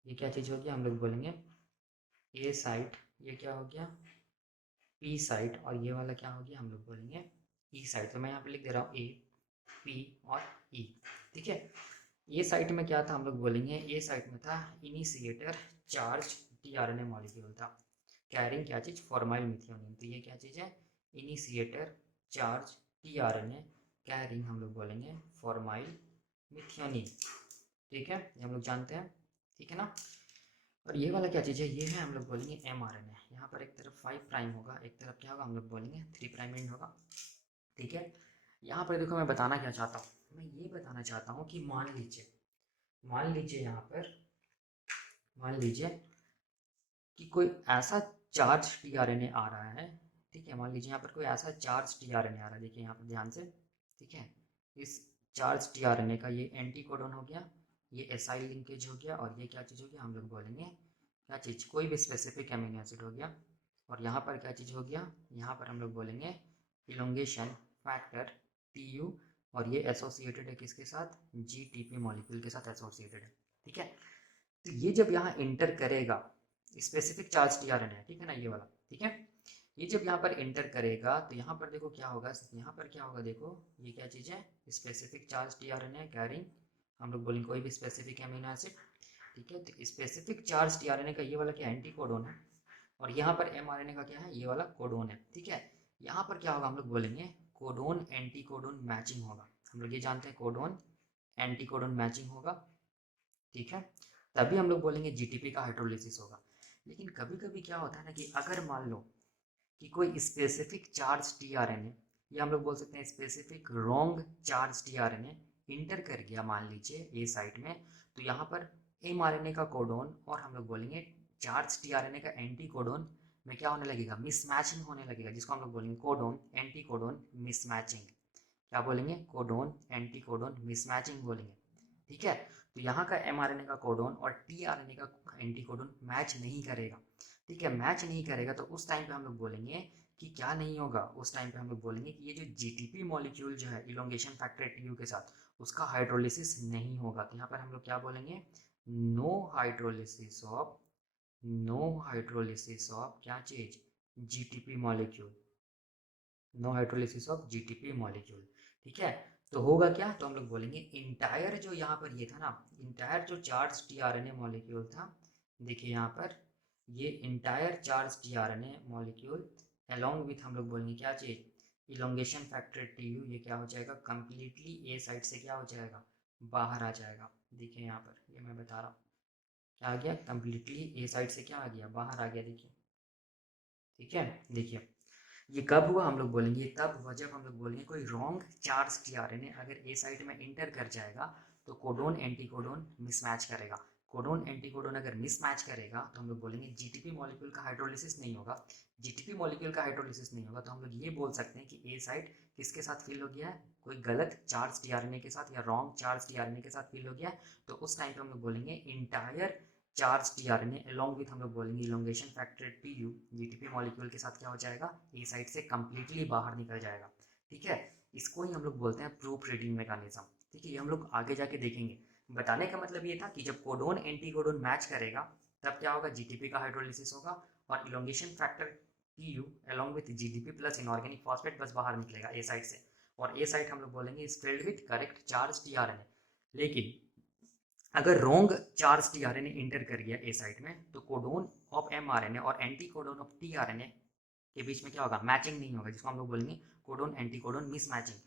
ये क्या चीज़ हो गया, हम लोग बोलेंगे ए साइट, ये क्या हो गया पी साइट, और ये वाला क्या हो गया, हम लोग बोलेंगे ई साइट। तो मैं यहाँ पे लिख दे रहा हूँ ए पी और ई। ठीक है, ये साइट में क्या था, हम लोग बोलेंगे ये साइट में था इनिशिएटर चार्ज टीआरएनए मॉलिक्यूल था कैरिंग क्या चीज़, फॉर्माइल मिथियोनिन। तो ये क्या चीज़ है, इनिशिएटर चार्ज टीआरएनए कैरिंग हम लोग बोलेंगे फॉर्माइल मिथियोनिन। ठीक है, ये हम लोग जानते हैं। ठीक है ना, और ये वाला क्या चीज़ है, ये है हम लोग बोलेंगे एमआरएनए। यहाँ पर एक तरफ 5 प्राइम होगा, एक तरफ क्या होगा, हम लोग बोलेंगे 3 प्राइम एंड होगा। ठीक है, यहाँ पर देखो मैं बताना क्या चाहता हूँ, मैं ये बताना चाहता हूँ कि मान लीजिए यहाँ पर, मान लीजिए कि कोई ऐसा चार्ज टीआरएनए आ रहा है। ठीक है, मान लीजिए यहाँ पर कोई ऐसा चार्ज टीआरएनए आ रहा है, देखिए यहाँ पर ध्यान से। ठीक है, इस चार्ज टीआरएनए का ये एंटी कोडोन हो गया, ये एसाइल लिंकेज हो गया, और ये क्या चीज़ हो गया, हम लोग बोलेंगे क्या चीज़, कोई भी स्पेसिफिक अमीनो एसिड हो गया। और यहाँ पर क्या चीज़ हो गया, यहाँ पर हम लोग बोलेंगे इलोंगेशन फैक्टर टीयू, और ये एसोसिएटेड है किसके साथ, जीटीपी मॉलिक्यूल के साथ एसोसिएटेड है। ठीक है, तो ये जब यहाँ इंटर करेगा स्पेसिफिक चार्ज टीआरएन है, ठीक है ना ये वाला। ठीक है, ये जब यहाँ पर इंटर करेगा तो यहाँ पर देखो क्या होगा, यहाँ पर क्या होगा, देखो ये क्या चीज़ है, स्पेसिफिक चार्ज टीआरएन है कैरिंग, हम लोग बोलेंगे कोई भी स्पेसिफिक अमीनो एसिड। ठीक है, तो स्पेसिफिक चार्ज टीआरएनए का ये वाला क्या एंटी कोडोन है, और यहाँ पर एमआरएनए का क्या है, ये वाला कोडोन है। ठीक है, यहाँ पर क्या होगा, हम लोग बोलेंगे कोडोन एंटी कोडोन मैचिंग होगा। हम लोग ये जानते हैं कोडोन एंटी कोडोन मैचिंग होगा। ठीक है, तभी हम लोग बोलेंगे जीटीपी का हाइड्रोलिसिस होगा। लेकिन कभी कभी क्या होता है ना कि अगर मान लो कि कोई स्पेसिफिक चार्ज टीआरएनए, या हम लोग बोल सकते हैं specific wrong charge tRNA inter कर गया मान लीजिए ए साइट में, तो यहाँ पर एमआरएनए का कोडोन और हम लोग बोलेंगे चार्ज टीआरएनए का एंटी कोडोन में क्या होने लगेगा, मिसमैचिंग होने लगेगा, जिसको हम लोग बोलेंगे कोडोन एंटी कोडोन मिसमैचिंग। क्या बोलेंगे, कोडोन एंटी कोडोन मिसमैचिंग बोलेंगे। ठीक है, तो यहाँ का एमआरएनए का कोडोन और टीआरएनए का एंटी कोडोन मैच नहीं करेगा। ठीक है, मैच नहीं करेगा तो उस टाइम पे हम लोग बोलेंगे कि क्या नहीं होगा, उस टाइम पे हम लोग बोलेंगे कि ये जो जीटीपी मॉलिक्यूल जो है इलोंगेशन फैक्टर टीयू के साथ उसका हाइड्रोलिसिस नहीं होगा। तो यहाँ पर हम लोग क्या बोलेंगे, no hydrolysis of, no hydrolysis of क्या चीज, GTP molecule, no hydrolysis of GTP molecule. ठीक है, तो होगा क्या, तो हम लोग बोलेंगे इंटायर जो यहाँ पर ये था ना, इंटायर जो चार्ज टीआरएनए मॉलिक्यूल था, देखिए यहाँ पर ये entire charge tRNA molecule along with हम लोग बोलेंगे क्या चीज, इलोंगेशन फैक्टर टीयू, ये क्या हो जाएगा, कंप्लीटली ए साइड से क्या हो जाएगा, बाहर आ जाएगा। देखिए यहाँ पर ये मैं बता रहा हूँ क्या आ गया, कंप्लीटली ए साइड से क्या आ गया, बाहर आ गया। देखिए, ठीक है, देखिए ये कब हुआ हम लोग बोलेंगे, ये तब हुआ जब हम लोग बोलेंगे कोई रॉन्ग चार्ज टीआरएनए अगर ए साइट में इंटर कर जाएगा तो कोडोन एंटीकोडोन मिसमैच करेगा। कोडोन एंटीकोडोन अगर मिसमैच करेगा तो हम लोग बोलेंगे जीटीपी मॉलिक्यूल का हाइड्रोलिसिस नहीं होगा। जीटीपी मॉलिक्यूल का हाइड्रोलिसिस नहीं होगा तो हम लोग ये बोल सकते हैं कि ए साइट किसके साथ फिल हो गया है, कोई गलत चार्ज टीआरएनए के साथ या रॉन्ग चार्ज टीआरएनए के साथ फिल हो गया है। तो उस टाइम पे हम लोग बोलेंगे entire charge tRNA along with हम लोग बोलेंगे elongation factor Tu GTP molecule के साथ क्या हो जाएगा, ए साइड से कंप्लीटली बाहर निकल जाएगा। ठीक है, इसको ही हम लोग बोलते हैं प्रूफ रीडिंग मैकेनिज्म। ठीक है, ये हम लोग आगे जाके देखेंगे। बताने का मतलब ये था कि जब कोडोन एंटीकोडोन मैच करेगा तब क्या होगा, जीटीपी का हाइड्रोलिसिस होगा और elongation factor Tu along with GTP plus inorganic phosphate बस बाहर निकलेगा ए साइड से। और ए साइड हम लोग बोलेंगे is filled with correct charge tRNA. लेकिन अगर रोंग चार्ज टीआरएनए इंटर कर गया ए साइट में तो कोडोन ऑफ एमआरएनए और एंटी कोडोन ऑफ टीआरएनए के बीच में क्या होगा, मैचिंग नहीं होगा, जिसको हम लोग बोलेंगे codon anti codon miss matching.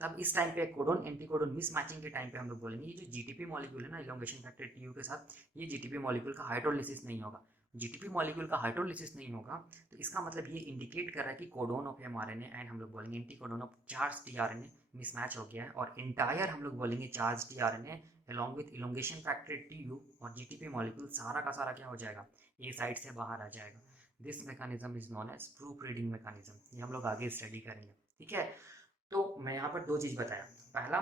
तब इस टाइम पे codon anti codon miss matching के टाइम पे हम लोग बोलेंगे ये जो जीटीपी मॉलिक्यूल है ना इलोंगेशन फैक्टर टीयू के साथ, ये जीटीपी मॉलिक्यूल का हाइड्रोलिसिस नहीं होगा। जीटीपी मॉलिक्यूल का हाइड्रोलिसिस नहीं होगा तो इसका मतलब ये इंडिकेट कर रहा है कि कोडोन ऑफ एमआरएनए एंड हम लोग बोलेंगे anti codon of charge tRNA mismatch हो गया है और इंटायर हम लोग बोलेंगे charge tRNA along with elongation factor TU और GTP मॉलिक्यूल सारा का सारा क्या हो जाएगा, ए साइड से बाहर आ जाएगा। This mechanism is known as proofreading mechanism. ये हम लोग आगे स्टडी करेंगे। ठीक है, तो मैं यहाँ पर दो चीज़ बताया। पहला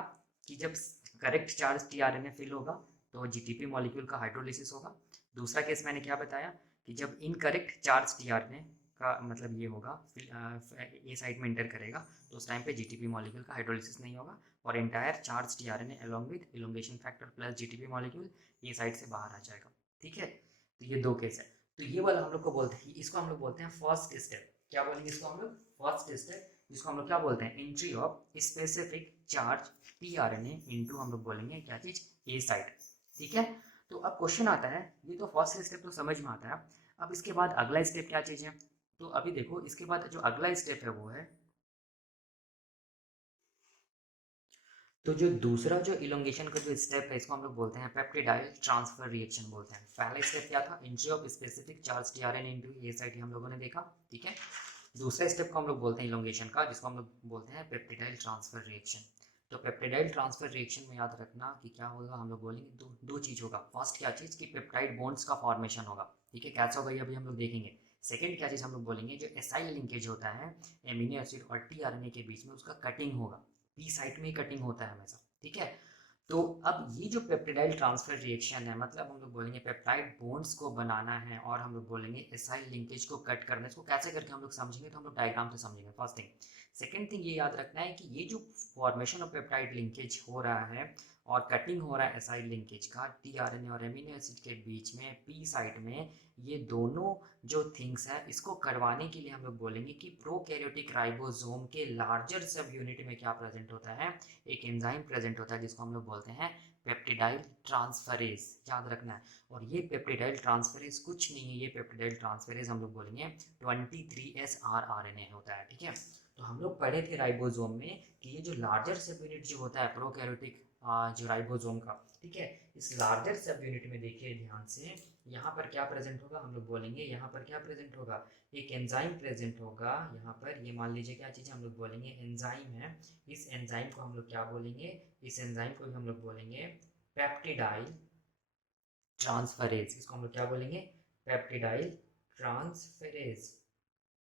कि जब करेक्ट चार्ज टीआरएनए फिल होगा तो जीटीपी मॉलिक्यूल का हाइड्रोलिसिस होगा। दूसरा केस मैंने क्या बताया कि जब इनकरेक्ट चार्ज टीआरएनए का मतलब ये होगा ए साइड में इंटर करेगा तो उस टाइम पे जीटीपी मॉलिक्यूल का हाइड्रोलिसिस नहीं होगा और entire charge tRNA along with elongation factor plus GTP molecule A side से बाहर आ जाएगा। ठीक है, तो ये दो केस है। तो ये वाला हम लोग को बोलते हैं, इसको हम लोग बोलते हैं फर्स्ट स्टेप। क्या बोलेंगे इसको हम लोग, फर्स्ट स्टेप, जिसको हम लोग क्या बोलते हैं, entry of specific charge tRNA into हम लोग बोलेंगे क्या चीज, ए साइड। ठीक है, तो अब क्वेश्चन आता है, ये तो फर्स्ट स्टेप तो समझ में आता है। अब इसके बाद अगला स्टेप क्या चीज है, तो अभी देखो इसके बाद जो अगला स्टेप है वो है, तो जो दूसरा जो इलोंगेशन का जो स्टेप है इसको हम लोग बोलते हैं पेप्टिडाइल ट्रांसफर रिएक्शन बोलते हैं। पहला स्टेप क्या था, entry of specific charge tRNA into A site, हम लोगों ने देखा। ठीक है, दूसरा स्टेप को हम लोग बोलते हैं इलोंगेशन का, जिसको हम लोग बोलते हैं पेप्टिडाइल ट्रांसफर रिएक्शन। तो पेप्टिडाइल ट्रांसफर रिएक्शन में याद रखना कि क्या होगा, हम लोग बोलेंगे दो चीज़ होगा। फर्स्ट क्या चीज़ कि पेप्टाइड बॉन्ड्स का फॉर्मेशन होगा। ठीक है, कैसा होगा ये अभी हम लोग देखेंगे। सेकेंड क्या चीज़ हम लोग बोलेंगे, जो एसाइल लिंकेज होता है एमिनो एसिड और टीआरएनए के बीच में उसका कटिंग होगा। पी साइट में ही कटिंग होता है हमेशा। ठीक है, तो अब ये जो पेप्टिडाइल ट्रांसफर रिएक्शन है, मतलब हम लोग बोलेंगे पेप्टाइड बॉन्ड्स को बनाना है और हम लोग बोलेंगे एसाइल लिंकेज को कट करना है। इसको कैसे करके हम लोग समझेंगे, तो हम लोग डायग्राम से समझेंगे फर्स्ट थिंग। सेकेंड थिंग ये याद रखना है कि ये जो फॉर्मेशन ऑफ पेप्टाइड लिंकेज हो रहा है और कटिंग हो रहा है एसाइल लिंकेज का टीआरएनए और एमिनो एसिड के बीच में पी साइट में, ये दोनों जो थिंग्स है इसको करवाने के लिए हम लोग बोलेंगे कि प्रोकैरियोटिक राइबोसोम के लार्जर सब यूनिट में क्या प्रेजेंट होता है, एक एंजाइम प्रेजेंट होता है जिसको हम लोग बोलते हैं पेप्टिडाइल ट्रांसफरेज। याद रखना है। और ये पेप्टिडाइल ट्रांसफरेज कुछ नहीं है, ये पेप्टिडाइल ट्रांसफरेज हम लोग बोलेंगे 23SR RNA होता है। ठीक है, तो हम लोग पढ़े थे राइबोसोम में कि ये जो लार्जर सब यूनिट जो होता है प्रोकैरियोटिक जो राइबोसोम का, ठीक है, इस लार्जर सब यूनिट में देखिए ध्यान से, यहाँ पर क्या प्रेजेंट होगा, हम लोग बोलेंगे यहाँ पर क्या प्रेजेंट होगा, एक एंजाइम प्रेजेंट होगा। यहाँ पर ये मान लीजिए क्या चीज़, हम लोग बोलेंगे एंजाइम है। इस एंजाइम को हम लोग क्या बोलेंगे, इस एंजाइम को भी हम लोग बोलेंगे पेप्टिडाइल ट्रांसफरेज। इसको हम लोग क्या बोलेंगे, पेप्टिडाइल ट्रांसफरेज।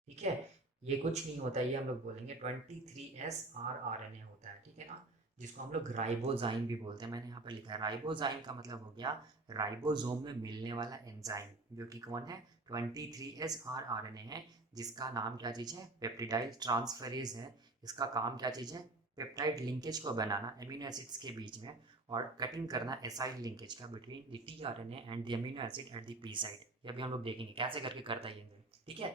ठीक है, ये कुछ नहीं होता, ये हम लोग बोलेंगे 23SR RNA होता है। ठीक है ना, जिसको हम लोग राइबोजाइम भी बोलते हैं। मैंने यहाँ पर लिखा है राइबोजाइम का मतलब हो गया राइबोसोम में मिलने वाला एंजाइम, जो कि कौन है, 23SR RNA है, जिसका नाम क्या चीज़ है, पेप्टिडाइल ट्रांसफरेज है। इसका काम क्या चीज़ है, पेप्टाइड लिंकेज को बनाना एमिनो एसिड्स के बीच में और कटिंग करना एसाइल लिंकेज का between the tRNA and the amino acid at the P side. ये अभी हम लोग देखेंगे कैसे करके करता है ये। ठीक है,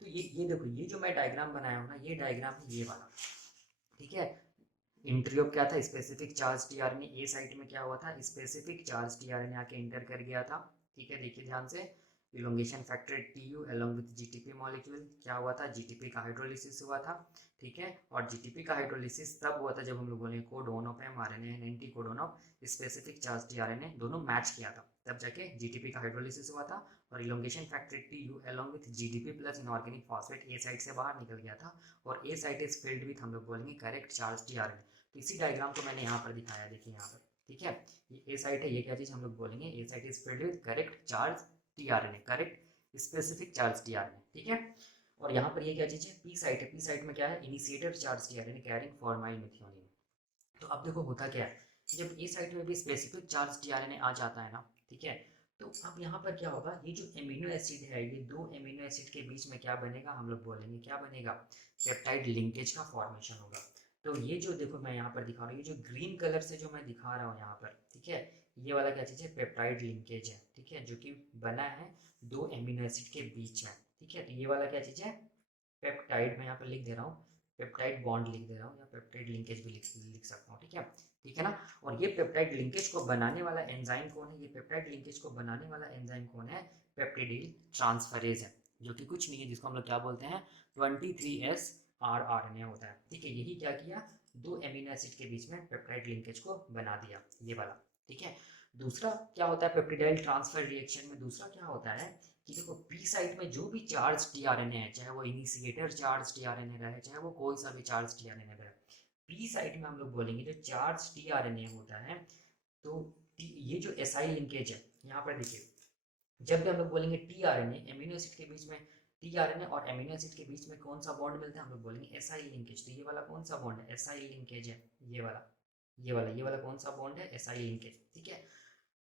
तो ये देखो, ये जो मैं डायग्राम बनाया हूँ ना, ये डायग्राम है ये वाला। ठीक है, इंट्री ऑफ क्या था, स्पेसिफिक चार्ज टीआरएनए ए साइट में क्या हुआ था, स्पेसिफिक चार्ज टीआरएनए आके इंटर कर गया था। ठीक है, देखिए ध्यान से, elongation factor TU along with GTP molecule क्या हुआ था, GTP का हाइड्रोलिसिस हुआ था, ठीक है। और GTP का हाइड्रोलिसिस तब हुआ था जब हम लोग बोले codon of mRNA and anti codon of specific charge tRNA दोनों मैच किया था, तब जाके GTP का हाइड्रोलिसिस हुआ था और elongation factor TU along with GDP plus inorganic phosphate A side से बाहर निकल गया था और ए साइड इज फिल्ड विथ हम लोग बोलेंगे करेक्ट चार्ज tRNA। तो इसी डायग्राम को मैंने यहाँ पर दिखाया, देखिए यहाँ पर, ठीक है। ये ए साइट है, ये क्या चीज़ हम लोग बोलेंगे, A site is filled with correct charge tRNA, correct specific charge tRNA, ठीक है। और यहाँ पर ये क्या चीज़ है, पी साइट है, पी साइट में क्या है, initiator charge tRNA carrying formyl methionine. तो अब देखो होता क्या है, जब ए साइट में भी स्पेसिफिक चार्ज tRNA आ जाता है ना, ठीक है, तो अब यहाँ पर क्या होगा, ये जो एमिनो एसिड है, ये दो एमिनो एसिड के बीच में क्या बनेगा, हम लोग बोलेंगे क्या बनेगा, पेप्टाइड लिंकेज का फॉर्मेशन होगा। तो ये जो देखो मैं यहाँ पर दिखा रहा हूँ, ये जो ग्रीन कलर से जो मैं दिखा रहा हूँ यहाँ पर, ठीक है, ये वाला क्या चीज़ है, पेप्टाइड लिंकेज है, ठीक है, जो कि बना है दो एमिनो एसिड के बीच में, ठीक है। तो ये वाला क्या चीज़ है, पेप्टाइड, मैं यहाँ पर लिख दे रहा हूँ, पेप्टाइड बॉन्ड लिख दे रहा हूँ या पेप्टाइड लिंकेज भी लिख सकता हूँ, ठीक है ना। और ये पेप्टाइड लिंकेज को बनाने वाला एंजाइम कौन है, ये पेप्टाइड लिंकेज को बनाने वाला एंजाइम कौन है, पेप्टिडाइल ट्रांसफरेज है, जो कि कुछ नहीं है, जिसको हम लोग क्या बोलते हैं, 23S rRNA होता है, ठीक है। यही क्या किया, दो एमिनो एसिड के बीच में पेप्टाइड लिंकेज को बना दिया, ये वाला, ठीक है। दूसरा क्या होता है पेप्टिडाइल ट्रांसफर रिएक्शन में, दूसरा क्या होता है कि देखो पी साइट में जो भी चार्ज tRNA है, चाहे वो इनिशिएटर चार्ज tRNA रहे, चाहे वो कोई सा भी चार्ज tRNA रहे, पी साइट में हम लोग बोलेंगे जो चार्ज tRNA होता है, तो ये जो एसआई लिंकेज है, यहाँ पर देखिए, जब भी हम लोग बोलेंगे tRNA एमिनो एसिड के बीच में, tRNA और एमिनो एसिड के बीच में कौन सा बॉन्ड मिलता है, हम लोग बोलेंगे एसआई लिंकेज। तो ये वाला कौन सा बॉन्ड है, एसआई लिंकेज है, ये वाला, ये वाला कौन सा बॉन्ड है, एसआई लिंकेज, ठीक है।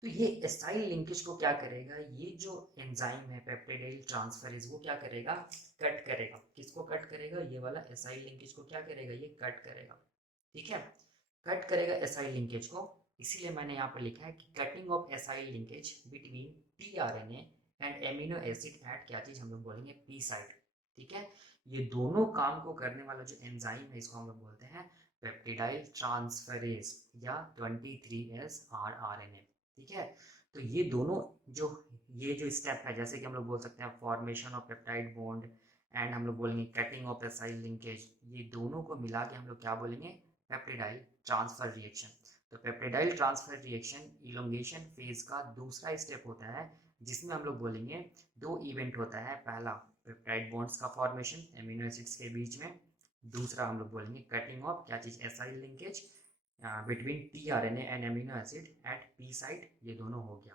तो ये एसाइल लिंकेज को क्या करेगा, ये जो एंजाइम है पेप्टिडाइल ट्रांसफरेज, वो क्या करेगा, कट करेगा, किसको कट करेगा, ये वाला एसाइल लिंकेज को क्या करेगा, ये कट करेगा, ठीक है, कट करेगा एसाइल लिंकेज को। इसीलिए मैंने यहाँ पर लिखा है कि cutting off acyl linkage between tRNA and amino acid at क्या चीज हम लोग बोलेंगे, पी साइट, ठीक है। ये दोनों काम को करने वाला जो एंजाइम है, इसको हम लोग बोलते हैं पेप्टिडाइल ट्रांसफरेज या 23S rRNA, ठीक है। तो ये दोनों जो, ये जो स्टेप है, जैसे कि हम लोग बोल सकते हैं formation of peptide bond and हम लोग बोलेंगे कटिंग ऑफ एसाइल लिंकेज, ये दोनों को मिला के हम लोग क्या बोलेंगे, पेप्टिडाइल ट्रांसफर रिएक्शन। तो peptidyl transfer reaction elongation phase का दूसरा स्टेप होता है, जिसमें हम लोग बोलेंगे दो इवेंट होता है, पहला पेप्टाइड बॉन्ड्स का फॉर्मेशन एमिनो एसिड्स के बीच में, दूसरा हम लोग बोलेंगे कटिंग ऑफ क्या चीज, acyl linkage between tRNA and amino acid at P site, ये दोनों हो गया,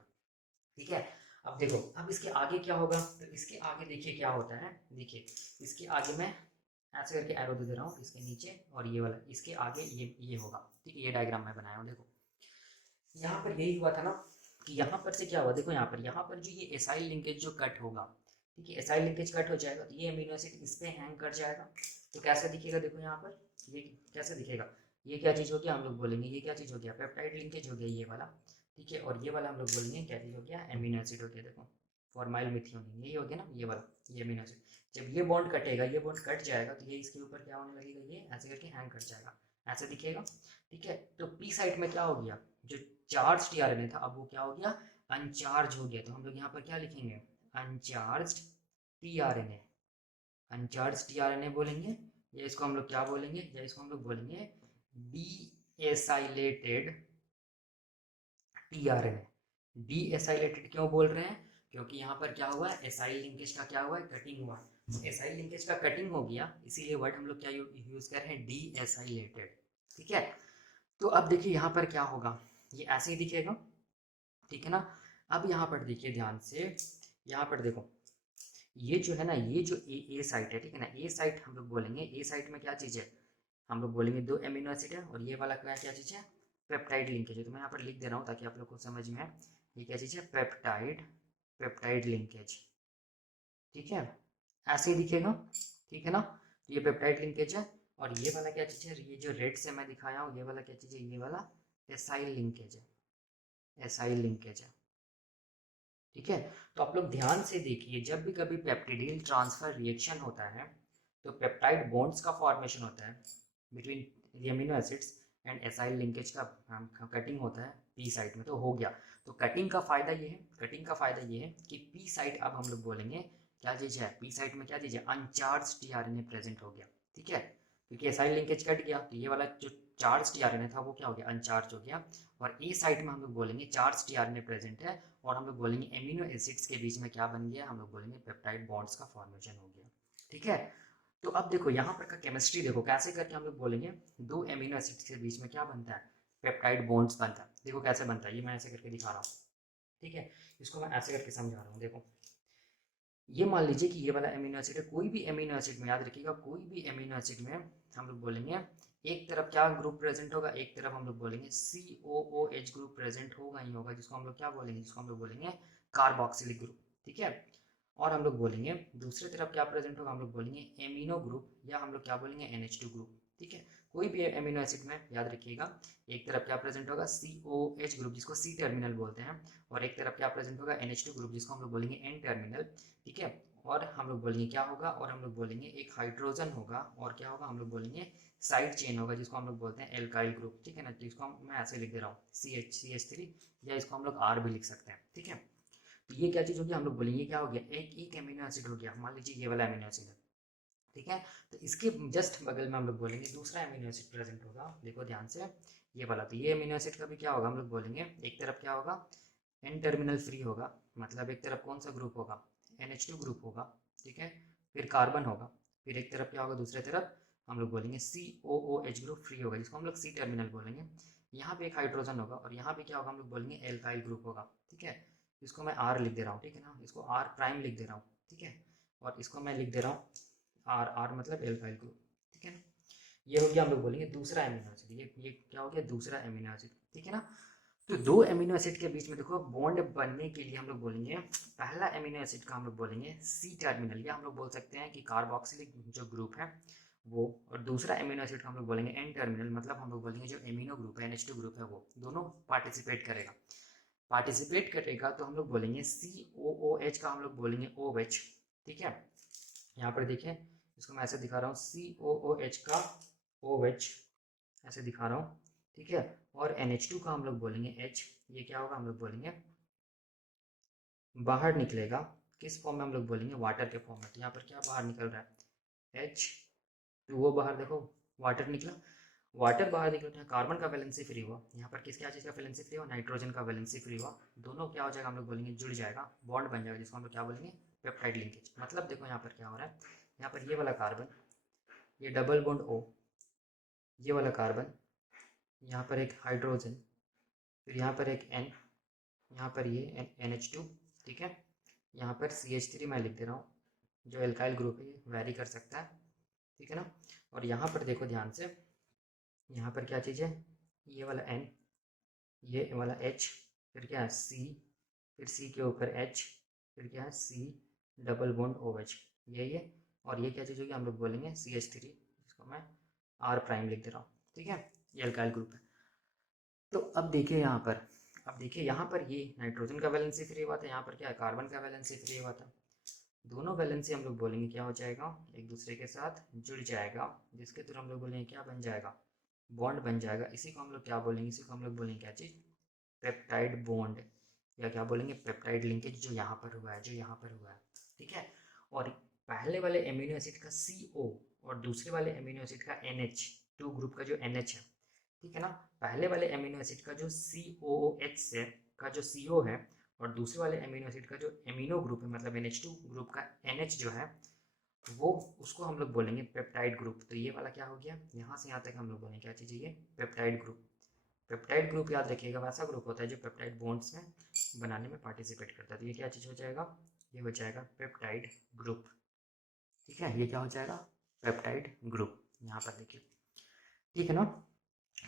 ठीक है। अब देखो, अब इसके आगे क्या होगा, तो इसके आगे देखिए क्या होता है, देखिए इसके आगे मैं ऐसे करके एरो दे रहा हूँ, इसके नीचे और ये वाला, इसके आगे ये होगा, ठीक है, ये डायग्राम मैं बनाया हूँ, देखो यहाँ पर यही हुआ था ना, कि यहाँ पर से क्या हुआ, देखो यहाँ पर जो ये एसाइल लिंकेज जो कट होगा, ठीक है, एसाइल लिंकेज कट हो जाएगा, तो ये अमीनो एसिड इस पे हैंग कर जाएगा, तो कैसे दिखेगा, देखो यहाँ पर ये कैसे दिखेगा, ये क्या चीज़ हो गया, हम लोग बोलेंगे ये क्या चीज़ हो गया, पेप्टाइड लिंकेज हो गया ये वाला, ठीक है। और ये वाला हम लोग बोलेंगे क्या चीज़ हो गया, एमिनो एसिड हो गया, देखो फॉर्माइल मिथियोनिन, यही हो गया ना ये वाला, ये अमीनो एसिड। जब ये बॉन्ड कटेगा, ये बॉन्ड कट जाएगा, तो ये इसके ऊपर क्या होने लगेगा, ये ऐसे करके हैंग कर जाएगा, ऐसे दिखेगा, ठीक है। तो पी साइड में क्या हो गया, जो चार्ज tRNA था, अब वो क्या हो गया, अनचार्ज हो गया, तो हम लोग यहाँ पर क्या लिखेंगे, अनचार्ज tRNA, अनचार्ज tRNA बोलेंगे, या इसको हम लोग क्या बोलेंगे, या इसको हम लोग बोलेंगे डीएसाइलेटेड tRNA। डीएसाइलेटेड क्यों बोल रहे हैं, क्योंकि यहाँ पर क्या हुआ है, एसाइल लिंकेज का क्या हुआ है, कटिंग हुआ है, एसाइल लिंकेज का कटिंग हो गया, इसीलिए वर्ड हम लोग क्या यूज कर रहे हैं, डीएसाइलेटेड, ठीक है। तो अब देखिए यहाँ पर क्या होगा, ये ऐसे ही दिखेगा, ठीक है ना। अब यहाँ पर देखिए ध्यान से, यहाँ पर देखो ये जो है ना, ये जो ए साइट है, ठीक है ना, ए साइट हम लोग बोलेंगे, ए साइट में क्या चीज़ है, हम लोग बोलेंगे दो एमिनो एसिड है, और ये वाला क्या क्या चीज़ है, पेप्टाइड लिंकेज है। तो मैं यहाँ पर लिख दे रहा हूँ ताकि आप लोग को समझ में आए, ये क्या चीज़ है, पेप्टाइड, पेप्टाइड लिंकेज, ठीक है, ऐसे ही दिखेगा, ठीक है ना। ये पेप्टाइड लिंकेज है, और ये वाला क्या चीज़ है, ये जो रेड से मैं दिखाया हूँ, ये वाला क्या चीज़ है, ये वाला एसाइल लिंकेज है, एसाइल लिंकेज है, ठीक है। तो आप लोग ध्यान से देखिए, जब भी कभी पेप्टिडाइल ट्रांसफर रिएक्शन होता है, तो पेप्टाइड बॉन्ड्स का फॉर्मेशन होता है between the amino acids, and acyl linkage का कटिंग होता है पी साइट में, तो हो गया। तो कटिंग का फ़ायदा ये है, कटिंग का फ़ायदा ये है कि पी साइट अब हम लोग बोलेंगे क्या चीज़ है, पी साइट में क्या चीज़ है, अनचार्ज टीआरएनए प्रेजेंट हो गया, ठीक है, क्योंकि एसाइल लिंकेज कट गया तो ये वाला जो चार्ज टीआरएनए था वो क्या हो गया, अनचार्ज हो गया। और ए साइट में हम लोग बोलेंगे चार्ज टीआरएनए प्रेजेंट है, और हम लोग बोलेंगे एमिनो एसिड्स के बीच में क्या बन गया, हम लोग बोलेंगे पेप्टाइड बॉन्ड्स का फॉर्मेशन हो गया, ठीक है। तो अब देखो यहाँ पर का केमिस्ट्री देखो कैसे करके हम लोग बोलेंगे दो एमिनो एसिड्स के बीच में क्या बनता है, पेप्टाइड बॉन्ड्स बनता है। देखो कैसे बनता है, ये मैं ऐसे करके दिखा रहा हूँ, ठीक है, इसको मैं ऐसे करके समझा रहा हूँ। देखो ये मान लीजिए कि ये वाला एमिनो एसिड है, कोई भी एमिनो एसिड में, याद रखिएगा कोई भी एमिनो एसिड में हम लोग बोलेंगे एक तरफ क्या ग्रुप प्रेजेंट होगा, एक तरफ हम लोग बोलेंगे COOH ग्रुप प्रेजेंट होगा ही होगा, जिसको हम लोग क्या बोलेंगे, जिसको हम लोग बोलेंगे कार्बोक्सिलिक ग्रुप, ठीक है। और हम लोग बोलेंगे दूसरी तरफ क्या प्रेजेंट होगा, हम लोग बोलेंगे एमिनो ग्रुप, या हम लोग क्या बोलेंगे NH2 ग्रुप, ठीक है। कोई भी एमिनो एसिड में याद रखिएगा एक तरफ क्या प्रेजेंट होगा COH ग्रुप, जिसको C टर्मिनल बोलते हैं, और एक तरफ क्या प्रेजेंट होगा NH2 ग्रुप, जिसको हम लोग बोलेंगे N टर्मिनल, ठीक है। और हम लोग बोलेंगे क्या होगा, और हम लोग बोलेंगे एक हाइड्रोजन होगा, और क्या होगा, हम लोग बोलेंगे साइड चेन होगा, जिसको हम लोग बोलते हैं एल्काइल ग्रुप, ठीक है ना। तो इसको मैं ऐसे लिख दे रहा हूँ CH3, या इसको हम लोग R भी लिख सकते हैं, ठीक है। तो ये क्या चीज़ होगी, हम लोग बोलेंगे क्या हो गया, एक एमिनो एसिड हो गया, मान लीजिए ये वाला एमिनो एसिड है, ठीक है। तो इसके जस्ट बगल में हम लोग बोलेंगे दूसरा एमिनो एसिड प्रेजेंट होगा, देखो ध्यान से, ये वाला। तो ये एमिनो एसिड का भी क्या होगा, हम लोग बोलेंगे एक तरफ क्या होगा, N टर्मिनल फ्री होगा, मतलब एक तरफ कौन सा ग्रुप होगा, NH2 ग्रुप होगा, ठीक है। फिर कार्बन होगा, फिर एक तरफ क्या होगा, दूसरे तरफ हम लोग बोलेंगे COOH ग्रुप फ्री होगा, जिसको हम लोग C टर्मिनल बोलेंगे। यहाँ पे एक हाइड्रोजन होगा, और यहाँ पे क्या होगा, हम लोग बोलेंगे एल्काइल ग्रुप होगा, ठीक है। इसको मैं R लिख दे रहा हूँ, ठीक है ना, इसको R प्राइम लिख दे रहा हूँ, ठीक है। और इसको मैं लिख दे रहा हूँ R मतलब एल्काइल ग्रुप, ठीक है ना। ये हो गया, हम लोग बोलेंगे दूसरा एमिनो एसिड, ये क्या हो गया, दूसरा एमिनो एसिड, ठीक है ना। तो दो एमिनो एसिड के बीच में देखो बॉन्ड बनने के लिए हम लोग बोलेंगे पहला एमिनो एसिड का हम लोग बोलेंगे C टर्मिनल, या हम लोग बोल सकते हैं कि कार्बोक्सिलिक जो ग्रुप है वो, और दूसरा एमिनो एसिड का हम लोग बोलेंगे N टर्मिनल, मतलब हम लोग बोलेंगे जो एमिनो ग्रुप है NH2 ग्रुप है वो दोनों पार्टिसिपेट करेगा, पार्टिसिपेट करेगा तो हम लोग बोलेंगे COOH का हम लोग बोलेंगे OH, ठीक है। यहाँ पर देखिए इसको मैं ऐसे दिखा रहा हूँ, COOH का OH ऐसे दिखा रहा हूँ, ठीक है। और NH2 का हम लोग बोलेंगे H, ये क्या होगा, हम लोग बोलेंगे बाहर निकलेगा, किस फॉर्म में, हम लोग बोलेंगे वाटर के फॉर्म में। तो यहाँ पर क्या बाहर निकल रहा है, H2O बाहर, देखो वाटर निकला, वाटर बाहर निकला तो कार्बन का वैलेंसी फ्री हुआ, यहाँ पर किस क्या चीज़ का वैलेंसी फ्री हुआ, नाइट्रोजन का वैलेंसी फ्री हुआ, दोनों क्या हो जाएगा, हम लोग बोलेंगे जुड़ जाएगा, बॉन्ड बन जाएगा, जिसको हम लोग क्या बोलेंगे पेप्टाइड लिंकेज। मतलब देखो यहाँ पर क्या हो रहा है, यहाँ पर ये वाला कार्बन, ये डबल बॉन्ड O, ये वाला कार्बन, यहाँ पर एक हाइड्रोजन, फिर यहाँ पर एक N, यहाँ पर ये NH2, ठीक है। यहाँ पर CH3 मैं लिख दे रहा हूँ, जो एल्काइल ग्रुप है ये वेरी कर सकता है, ठीक है ना। और यहाँ पर देखो ध्यान से, यहाँ पर क्या चीज़ है, ये वाला N, ये वाला H, फिर क्या है C, फिर C के ऊपर H, फिर क्या है C डबल बॉन्ड OH, यही है। और ये क्या चीज़ होगी, हम लोग बोलेंगे CH3, इसको मैं R प्राइम लिख दे रहा हूँ, ठीक है, ये एल्काइल ग्रुप है। तो अब देखिए यहाँ पर, अब देखिए यहाँ पर ये नाइट्रोजन का वैलेंसी फ्री हुआ था, यहाँ पर क्या है कार्बन का वैलेंसी फ्री हुआ था, दोनों वैलेंसी हम लोग बोलेंगे क्या हो जाएगा, एक दूसरे के साथ जुड़ जाएगा, जिसके थ्रू हम लोग बोलेंगे क्या बन जाएगा, बॉन्ड बन जाएगा। इसी को हम लोग क्या बोलेंगे, इसी को हम लोग बोलेंगे क्या चीज़, पेप्टाइड बॉन्ड, या क्या बोलेंगे पेप्टाइड लिंकेज, जो यहाँ पर हुआ है, जो यहाँ पर हुआ है, ठीक है। और पहले वाले एमिनो एसिड का CO और दूसरे वाले एमिनो एसिड का NH2 ग्रुप का जो NH है, ठीक है ना, पहले वाले एमिनो एसिड का जो COOH से का जो CO है, और दूसरे वाले एमिनो एसिड का जो एमिनो ग्रुप है मतलब NH2 ग्रुप का NH जो है वो, उसको हम लोग बोलेंगे पेप्टाइड ग्रुप। तो ये वाला क्या हो गया, यहाँ से यहाँ तक हम लोग बोलेंगे क्या चीज़ है ये, पेप्टाइड ग्रुप। पेप्टाइड ग्रुप याद रखिएगा वैसा ग्रुप होता है जो पेप्टाइड बॉन्ड्स में बनाने में पार्टिसिपेट करता है। तो ये क्या चीज़ हो जाएगा, ये हो जाएगा पेप्टाइड ग्रुप, ठीक है, ये क्या हो जाएगा पेप्टाइड ग्रुप, यहाँ पर देखिए, ठीक है ना।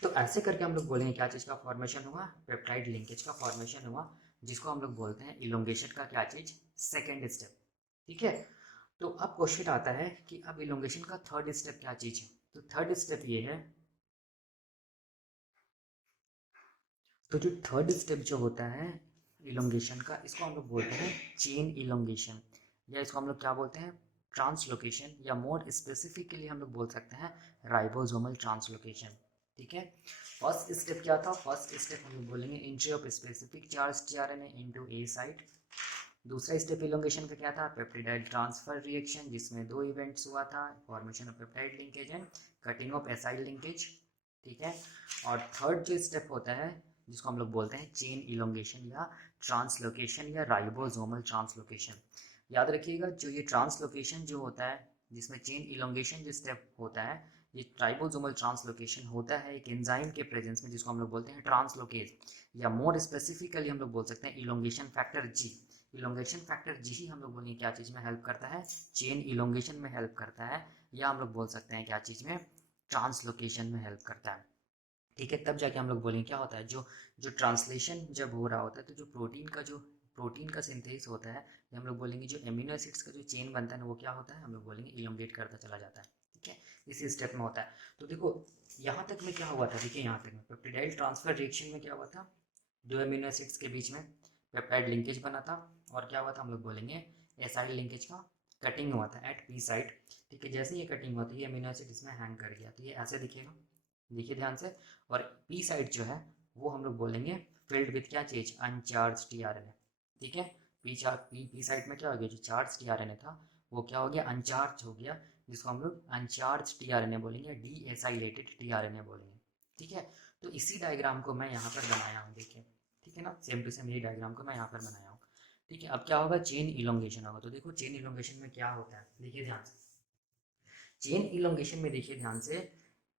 तो ऐसे करके हम लोग बोलेंगे क्या चीज़ का फॉर्मेशन हुआ, पेप्टाइड लिंकेज का फॉर्मेशन हुआ, जिसको हम लोग बोलते हैं इलोंगेशन का क्या चीज़, सेकेंड स्टेप, ठीक है। तो अब क्वेश्चन आता है कि अब इलोंगेशन का थर्ड स्टेप क्या चीज़ है। तो थर्ड स्टेप ये है, तो जो थर्ड स्टेप जो होता है इलोंगेशन का, इसको हम लोग बोलते हैं चेन इलोंगेशन, या इसको हम लोग क्या बोलते हैं ट्रांसलोकेशन, या मोर स्पेसिफिकली हम लोग बोल सकते हैं राइबोसोमल ट्रांसलोकेशन, ठीक है। फर्स्ट स्टेप क्या था, फर्स्ट स्टेप हम लोग बोलेंगे entry of specific charge tRNA into A site. दूसरा स्टेप इलोंगेशन का क्या था, पेप्टिडाइल ट्रांसफर रिएक्शन, जिसमें दो इवेंट्स हुआ था, formation of peptide linkage and cutting off acyl linkage. ठीक है। और थर्ड जो स्टेप होता है जिसको हम लोग बोलते हैं चेन इलोंगेशन या ट्रांसलोकेशन या राइबोसोमल ट्रांसलोकेशन। याद रखिएगा जो ये ट्रांसलोकेशन जो होता है, जिसमें चेन इलोंगेशन जो स्टेप होता है, ये राइबोसोमल ट्रांसलोकेशन होता है एक एंजाइम के प्रेजेंस में जिसको हम लोग बोलते हैं ट्रांसलोकेज, या मोर स्पेसिफिकली हम लोग बोल सकते हैं इलोंगेशन फैक्टर जी। इलोंगेशन फैक्टर जी ही हम लोग बोलेंगे क्या चीज़ में हेल्प करता है, चेन इलोंगेशन में हेल्प करता है, या हम लोग बोल सकते हैं क्या चीज़ में, ट्रांसलोकेशन में हेल्प करता है। ठीक है। तब जाके हम लोग बोलेंगे क्या होता है, जो जो ट्रांसलेशन जब हो रहा होता है तो जो प्रोटीन का सिंथेसिस होता है, या हम लोग बोलेंगे जो एमिनो एसिड्स का जो चेन बनता है ना वो क्या होता है, हम लोग बोलेंगे इलोंगेट करता चला जाता है। ठीक है। इसी स्टेप में होता है। तो देखो यहाँ तक में क्या हुआ था, देखिए यहाँ तक में पेप्टिडाइल ट्रांसफर रिएक्शन में क्या हुआ था, दो एमिनो एसिड्स के बीच में पेप्टाइड लिंकेज बना था, और क्या हुआ था हम लोग बोलेंगे एसाइल लिंकेज का कटिंग हुआ था एट पी साइड। ठीक है। जैसे ये कटिंग होती है एमिनो एसिड इसमें हैंग कर गया, तो ये ऐसे दिखेगा, देखिए ध्यान से। और पी साइड जो है वो हम लोग बोलेंगे फिल्ड विथ क्या चीज, अनचार्ज टीआरएनए। ठीक है। पी साइड में क्या हो गया, जो चार्ज टीआरएनए था वो क्या हो गया, अनचार्ज हो गया, जिसको हम लोग अनचार्ज टीआरएनए बोलेंगे, डीएसाइलेटेड टीआरएनए बोलेंगे। ठीक है। तो इसी डायग्राम को मैं यहाँ पर बनाया हूँ, देखिए। ठीक है ना, सेम टू सेम यही डायग्राम को मैं यहाँ पर बनाया हूँ। ठीक है। अब क्या होगा, चेन इलोंगेशन होगा। तो देखो चेन इलोंगेशन में क्या होता है, देखिए ध्यान से। चेन इलोंगेशन में देखिए ध्यान से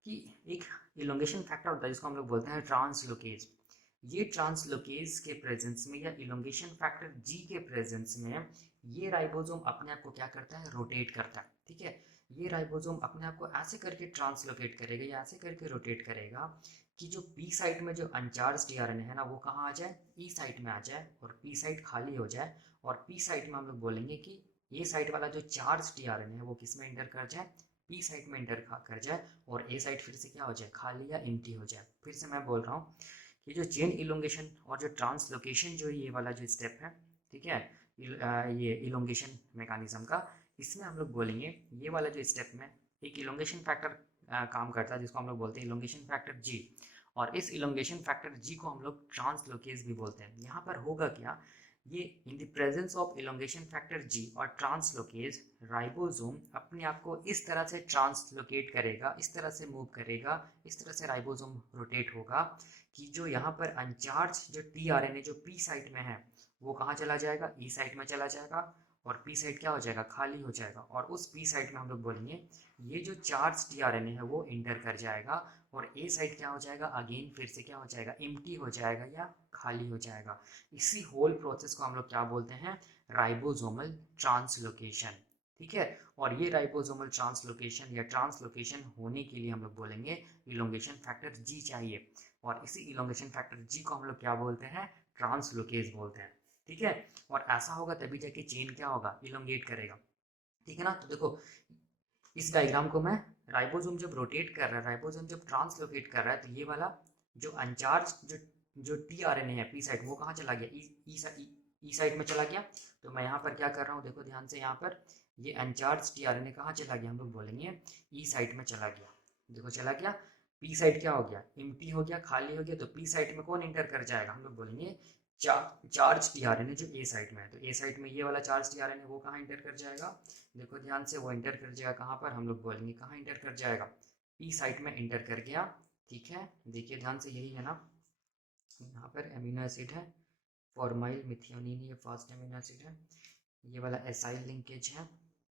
कि एक इलोंगेशन फैक्टर होता है जिसको हम लोग बोलते हैं ट्रांसलोकेज। ये ट्रांसलोकेज के प्रेजेंस में या इलोंगेशन फैक्टर जी के प्रेजेंस में ये राइबोसोम अपने आप को क्या करता है, रोटेट करता है। ठीक है। ये राइबोसोम अपने आप को ऐसे करके ट्रांसलोकेट करेगा या ऐसे करके रोटेट करेगा कि जो पी साइट में जो अनचार्ज टीआरएनए है ना वो कहाँ आ जाए, ई साइट में आ जाए, और पी साइट खाली हो जाए। और पी साइट में हम लोग बोलेंगे कि ए साइट वाला जो चार्ज टीआरएनए है वो किस में इंटर कर जाए, पी साइट में इंटर कर जाए, और ए साइट फिर से क्या हो जाए, खाली या एम्प्टी हो जाए। फिर से मैं बोल रहा हूँ कि जो चेन इलोंगेशन और जो ट्रांसलोकेशन जो ये वाला जो स्टेप है, ठीक है, ये इलोंगेशन मैकेनिज्म का, इसमें हम लोग बोलेंगे ये वाला जो स्टेप में एक इलोंगेशन फैक्टर काम करता है जिसको हम लोग बोलते हैं इलोंगेशन फैक्टर जी। और इस इलोंगेशन फैक्टर जी को हम लोग ट्रांसलोकेज भी बोलते हैं। यहाँ पर होगा क्या, ये in the presence of elongation factor G और ट्रांसलोकेज, राइबोसोम अपने आप को इस तरह से ट्रांसलोकेट करेगा, इस तरह से मूव करेगा, इस तरह से राइबोसोम रोटेट होगा कि जो यहाँ पर अनचार्ज जो टीआरएनए जो पी साइट में है वो कहाँ चला जाएगा, ई साइट में चला जाएगा, और पी साइट क्या हो जाएगा, खाली हो जाएगा। और उस पी साइट में हम लोग बोलेंगे ये जो चार्ज टीआरएनए है वो इंटर कर जाएगा, और ए साइट क्या हो जाएगा, अगेन फिर से क्या हो जाएगा, एम्प्टी हो जाएगा या खाली हो जाएगा। इसी होल प्रोसेस को हम लोग क्या बोलते हैं, राइबोसोमल ट्रांसलोकेशन। ठीक है। और ये राइबोसोमल ट्रांसलोकेशन या ट्रांसलोकेशन होने के लिए हम लोग बोलेंगे इलोंगेशन फैक्टर जी चाहिए, और इसी इलोंगेशन फैक्टर जी को हम लोग क्या बोलते हैं, ट्रांसलोकेज बोलते हैं। ठीक है। और ऐसा होगा तभी जाके चेन क्या होगा, इलोंगेट करेगा। ठीक है ना। तो देखो इस डायग्राम को मैं, राइबोसोम जब रोटेट कर रहा है, राइबोसोम जब ट्रांसलोकेट कर रहा है, तो ये वाला जो अनचार्ज जो टीआरएनए है पी साइड वो कहाँ चला गया, ई साइड में चला गया। तो मैं यहाँ पर क्या कर रहा हूँ, देखो ध्यान से, यहाँ पर ये अनचार्ज टीआरएनए कहाँ चला गया, हम लोग बोलेंगे ई साइड में चला गया। देखो चला गया, पी साइड क्या हो गया, एम्प्टी हो गया, खाली हो गया। तो पी साइड में कौन इंटर कर जाएगा, हम लोग बोलेंगे चार्ज टीआरएनए जो ए साइड में है। तो ए साइड में ये वाला चार्ज टीआरएनए वो कहाँ इंटर कर जाएगा, देखो ध्यान से, वो इंटर कर जाएगा कहाँ पर, हम लोग बोलेंगे कहाँ इंटर कर जाएगा, पी साइट में इंटर कर गया। ठीक है। देखिए ध्यान से, यही है ना, यहाँ पर एमिनो एसिड है, फॉर्माइल मिथियोनिन ये फर्स्ट एमिनो एसिड है, ये वाला एसाइल लिंकेज है।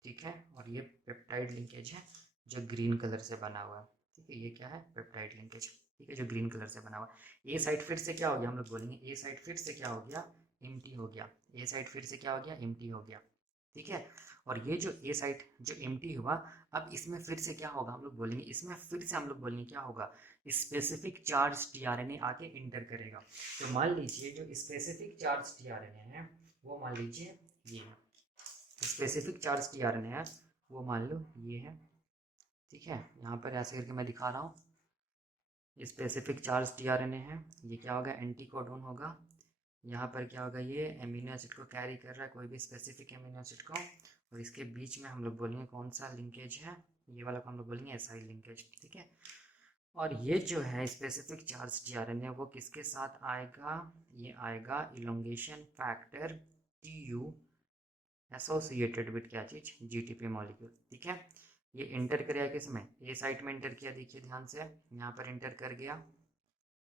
ठीक है। और ये पेप्टाइड लिंकेज है जो ग्रीन कलर से बना हुआ है। ठीक है। ये क्या है, पेप्टाइड लिंकेज। ठीक है, जो ग्रीन कलर से बना हुआ है। ए साइड फिर से क्या हो गया, हम लोग बोलेंगे ए साइड फिर से क्या हो गया, एम्प्टी हो गया। ए साइड फिर से क्या हो गया, एम्प्टी हो गया। ठीक है। और ये जो ए साइट जो एम्प्टी हुआ, अब इसमें फिर से क्या होगा, हम लोग बोलेंगे इसमें फिर से हम लोग बोलेंगे क्या होगा, स्पेसिफिक चार्ज टीआरएनए आके इंटर करेगा। तो मान लीजिए जो स्पेसिफिक चार्ज टीआरएनए है वो मान लीजिए ये है, स्पेसिफिक चार्ज टीआरएनए है वो मान लो ये है। ठीक है। यहाँ पर ऐसे करके मैं दिखा रहा हूँ, स्पेसिफिक चार्ज टीआरएनए है, ये क्या होगा, एंटी कोडोन होगा। यहाँ पर क्या होगा, ये एमिनो एसिड को कैरी कर रहा है, कोई भी स्पेसिफिक एमिनो एसिड को, और इसके बीच में हम लोग बोलेंगे कौन सा लिंकेज है, ये वाला को हम लोग बोलेंगे एसाइल लिंकेज। ठीक है। और ये जो है स्पेसिफिक चार्ज टीआरएनए वो किसके साथ आएगा, ये आएगा elongation factor Tu associated with क्या चीज, जीटीपी मॉलिक्यूल। ठीक है, ये इंटर करेगा किसमें, ए साइट में इंटर किया, देखिए ध्यान से यहाँ पर इंटर कर गया।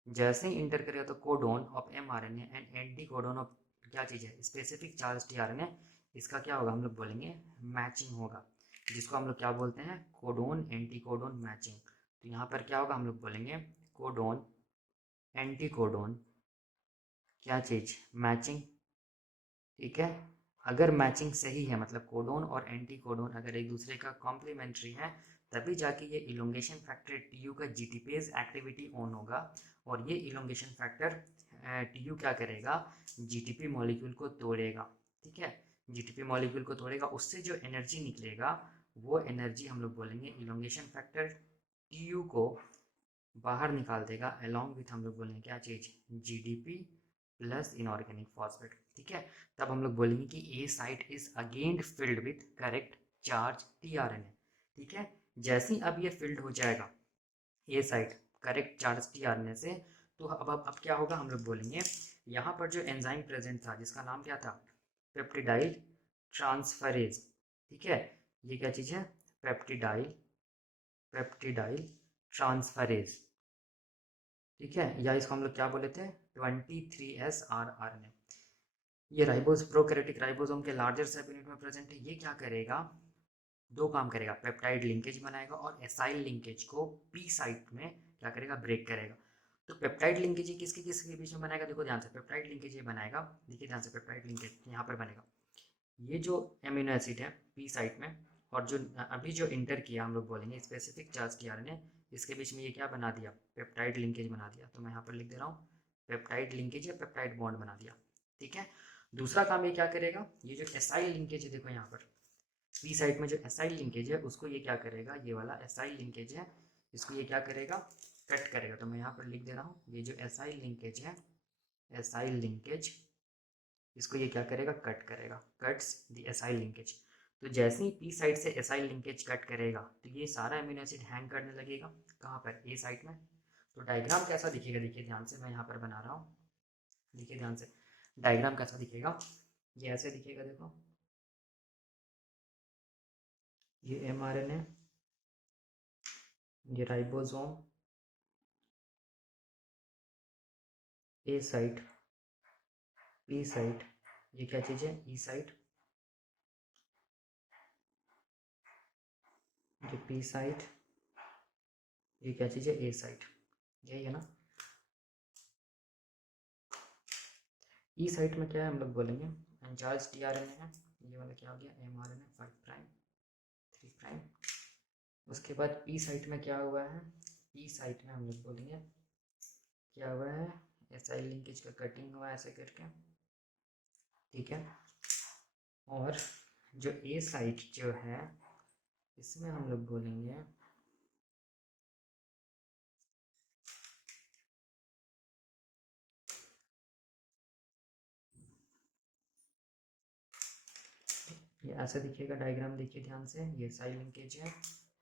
जैसे ही इंटर करेगा तो codon of mRNA and anti codon of क्या चीज़ है, स्पेसिफिक चार्ज टीआरएनए, इसका क्या होगा, हम लोग बोलेंगे मैचिंग होगा, जिसको हम लोग क्या बोलते हैं, कोडोन एंटी कोडोन मैचिंग। तो यहाँ पर क्या होगा, हम लोग बोलेंगे कोडोन एंटी कोडोन क्या चीज़, मैचिंग। ठीक है, अगर मैचिंग सही है, मतलब कोडोन और एंटी कोडोन अगर एक दूसरे का कॉम्प्लीमेंट्री है, तभी जाके ये इलोंगेशन फैक्टर टीयू का जीटीपेज एक्टिविटी ऑन होगा। और ये इलोंगेशन फैक्टर टीयू क्या करेगा, जीटीपी मॉलिक्यूल को तोड़ेगा। ठीक है, जीटीपी मॉलिक्यूल को तोड़ेगा, उससे जो एनर्जी निकलेगा वो एनर्जी हम लोग बोलेंगे इलोंगेशन फैक्टर टीयू को बाहर निकाल देगा, अलॉन्ग विथ हम लोग बोलेंगे क्या चीज़, जीडीपी प्लस इनऑर्गेनिक फॉस्फेट। ठीक है, तब हम लोग बोलेंगे कि A site is again filled with correct charge tRNA. ठीक है, जैसे ही अब ये फिल्ड हो जाएगा A site correct charge tRNA से, तो अब क्या होगा, हम लोग बोलेंगे यहाँ पर जो एंजाइम प्रेजेंट था जिसका नाम क्या था, पेप्टिडाइल ट्रांसफरेज। ठीक है, ये क्या चीज़ है, पेप्टिडाइल पेप्टिडाइल ट्रांसफरेज। ठीक है, या इसको हम लोग क्या बोले थे, 23SRRNA। ये राइबोज प्रोकैरियोटिक राइबोसोम के लार्जर सब यूनिट में प्रेजेंट है। ये क्या करेगा, दो काम करेगा, पेप्टाइड लिंकेज बनाएगा और एसाइल लिंकेज को पी साइट में क्या करेगा, ब्रेक करेगा। तो पेप्टाइड लिंकेज किसके किसके बीच में बनाएगा, देखो ध्यान से, पेप्टाइड लिंकेज ये बनाएगा, देखिए ध्यान से, पेप्टाइड लिंकेज यहाँ पर बनेगा, ये जो एमिनो एसिड है पी साइट में, और जो अभी जो इंटर किया हम लोग बोलेंगे स्पेसिफिक चार्ज टी आरएनए, इसके बीच में ये क्या बना दिया, पेप्टाइड लिंकेज बना दिया। तो मैं यहाँ पर लिख दे रहा हूँ पेप्टाइड लिंकेज या पेप्टाइड बॉन्ड बना दिया। ठीक है, दूसरा काम ये क्या करेगा, ये जो एसाइल लिंकेज है, देखो यहाँ पर पी साइट में जो एसाइल लिंकेज है उसको ये क्या करेगा, ये वाला एसाइल लिंकेज है, इसको ये क्या करेगा, कट करेगा। तो मैं यहाँ पर लिख दे रहा हूँ, ये जो एसाइल लिंकेज है, एसाइल लिंकेज, इसको ये क्या करेगा, कट करेगा, कट्स द एसाइल लिंकेज। तो जैसे ही पी साइड से एसाइल लिंकेज कट करेगा तो ये सारा अमीनो एसिड हैंग करने लगेगा, कहाँ पर, ए साइड में। तो डायग्राम कैसा दिखेगा, देखिए ध्यान से, मैं यहाँ पर बना रहा हूँ, देखिए ध्यान से, डायग्राम कैसा दिखेगा, ये ऐसे दिखेगा, देखो ये एमआरएनए, ये राइबोसोम, ए साइट, पी साइट, ये क्या चीज़ है, ई साइट, ये पी साइट, ये क्या चीज़ है, ए साइट, यही है ना। ई साइट में क्या है, हम लोग बोलेंगे अनचार्ज टीआरएनए है, ये वाला क्या हो गया, एमआरएनए 5 प्राइम 3 प्राइम। उसके बाद पी साइट में क्या हुआ है, पी साइट में हम लोग बोलेंगे क्या हुआ है, एसाइल लिंकेज का कटिंग हुआ है ऐसे करके। ठीक है, और जो ए साइट जो है इसमें हम लोग बोलेंगे ये ऐसा दिखेगा डायग्राम, देखिए ध्यान से, ये साइल लिंकेज है,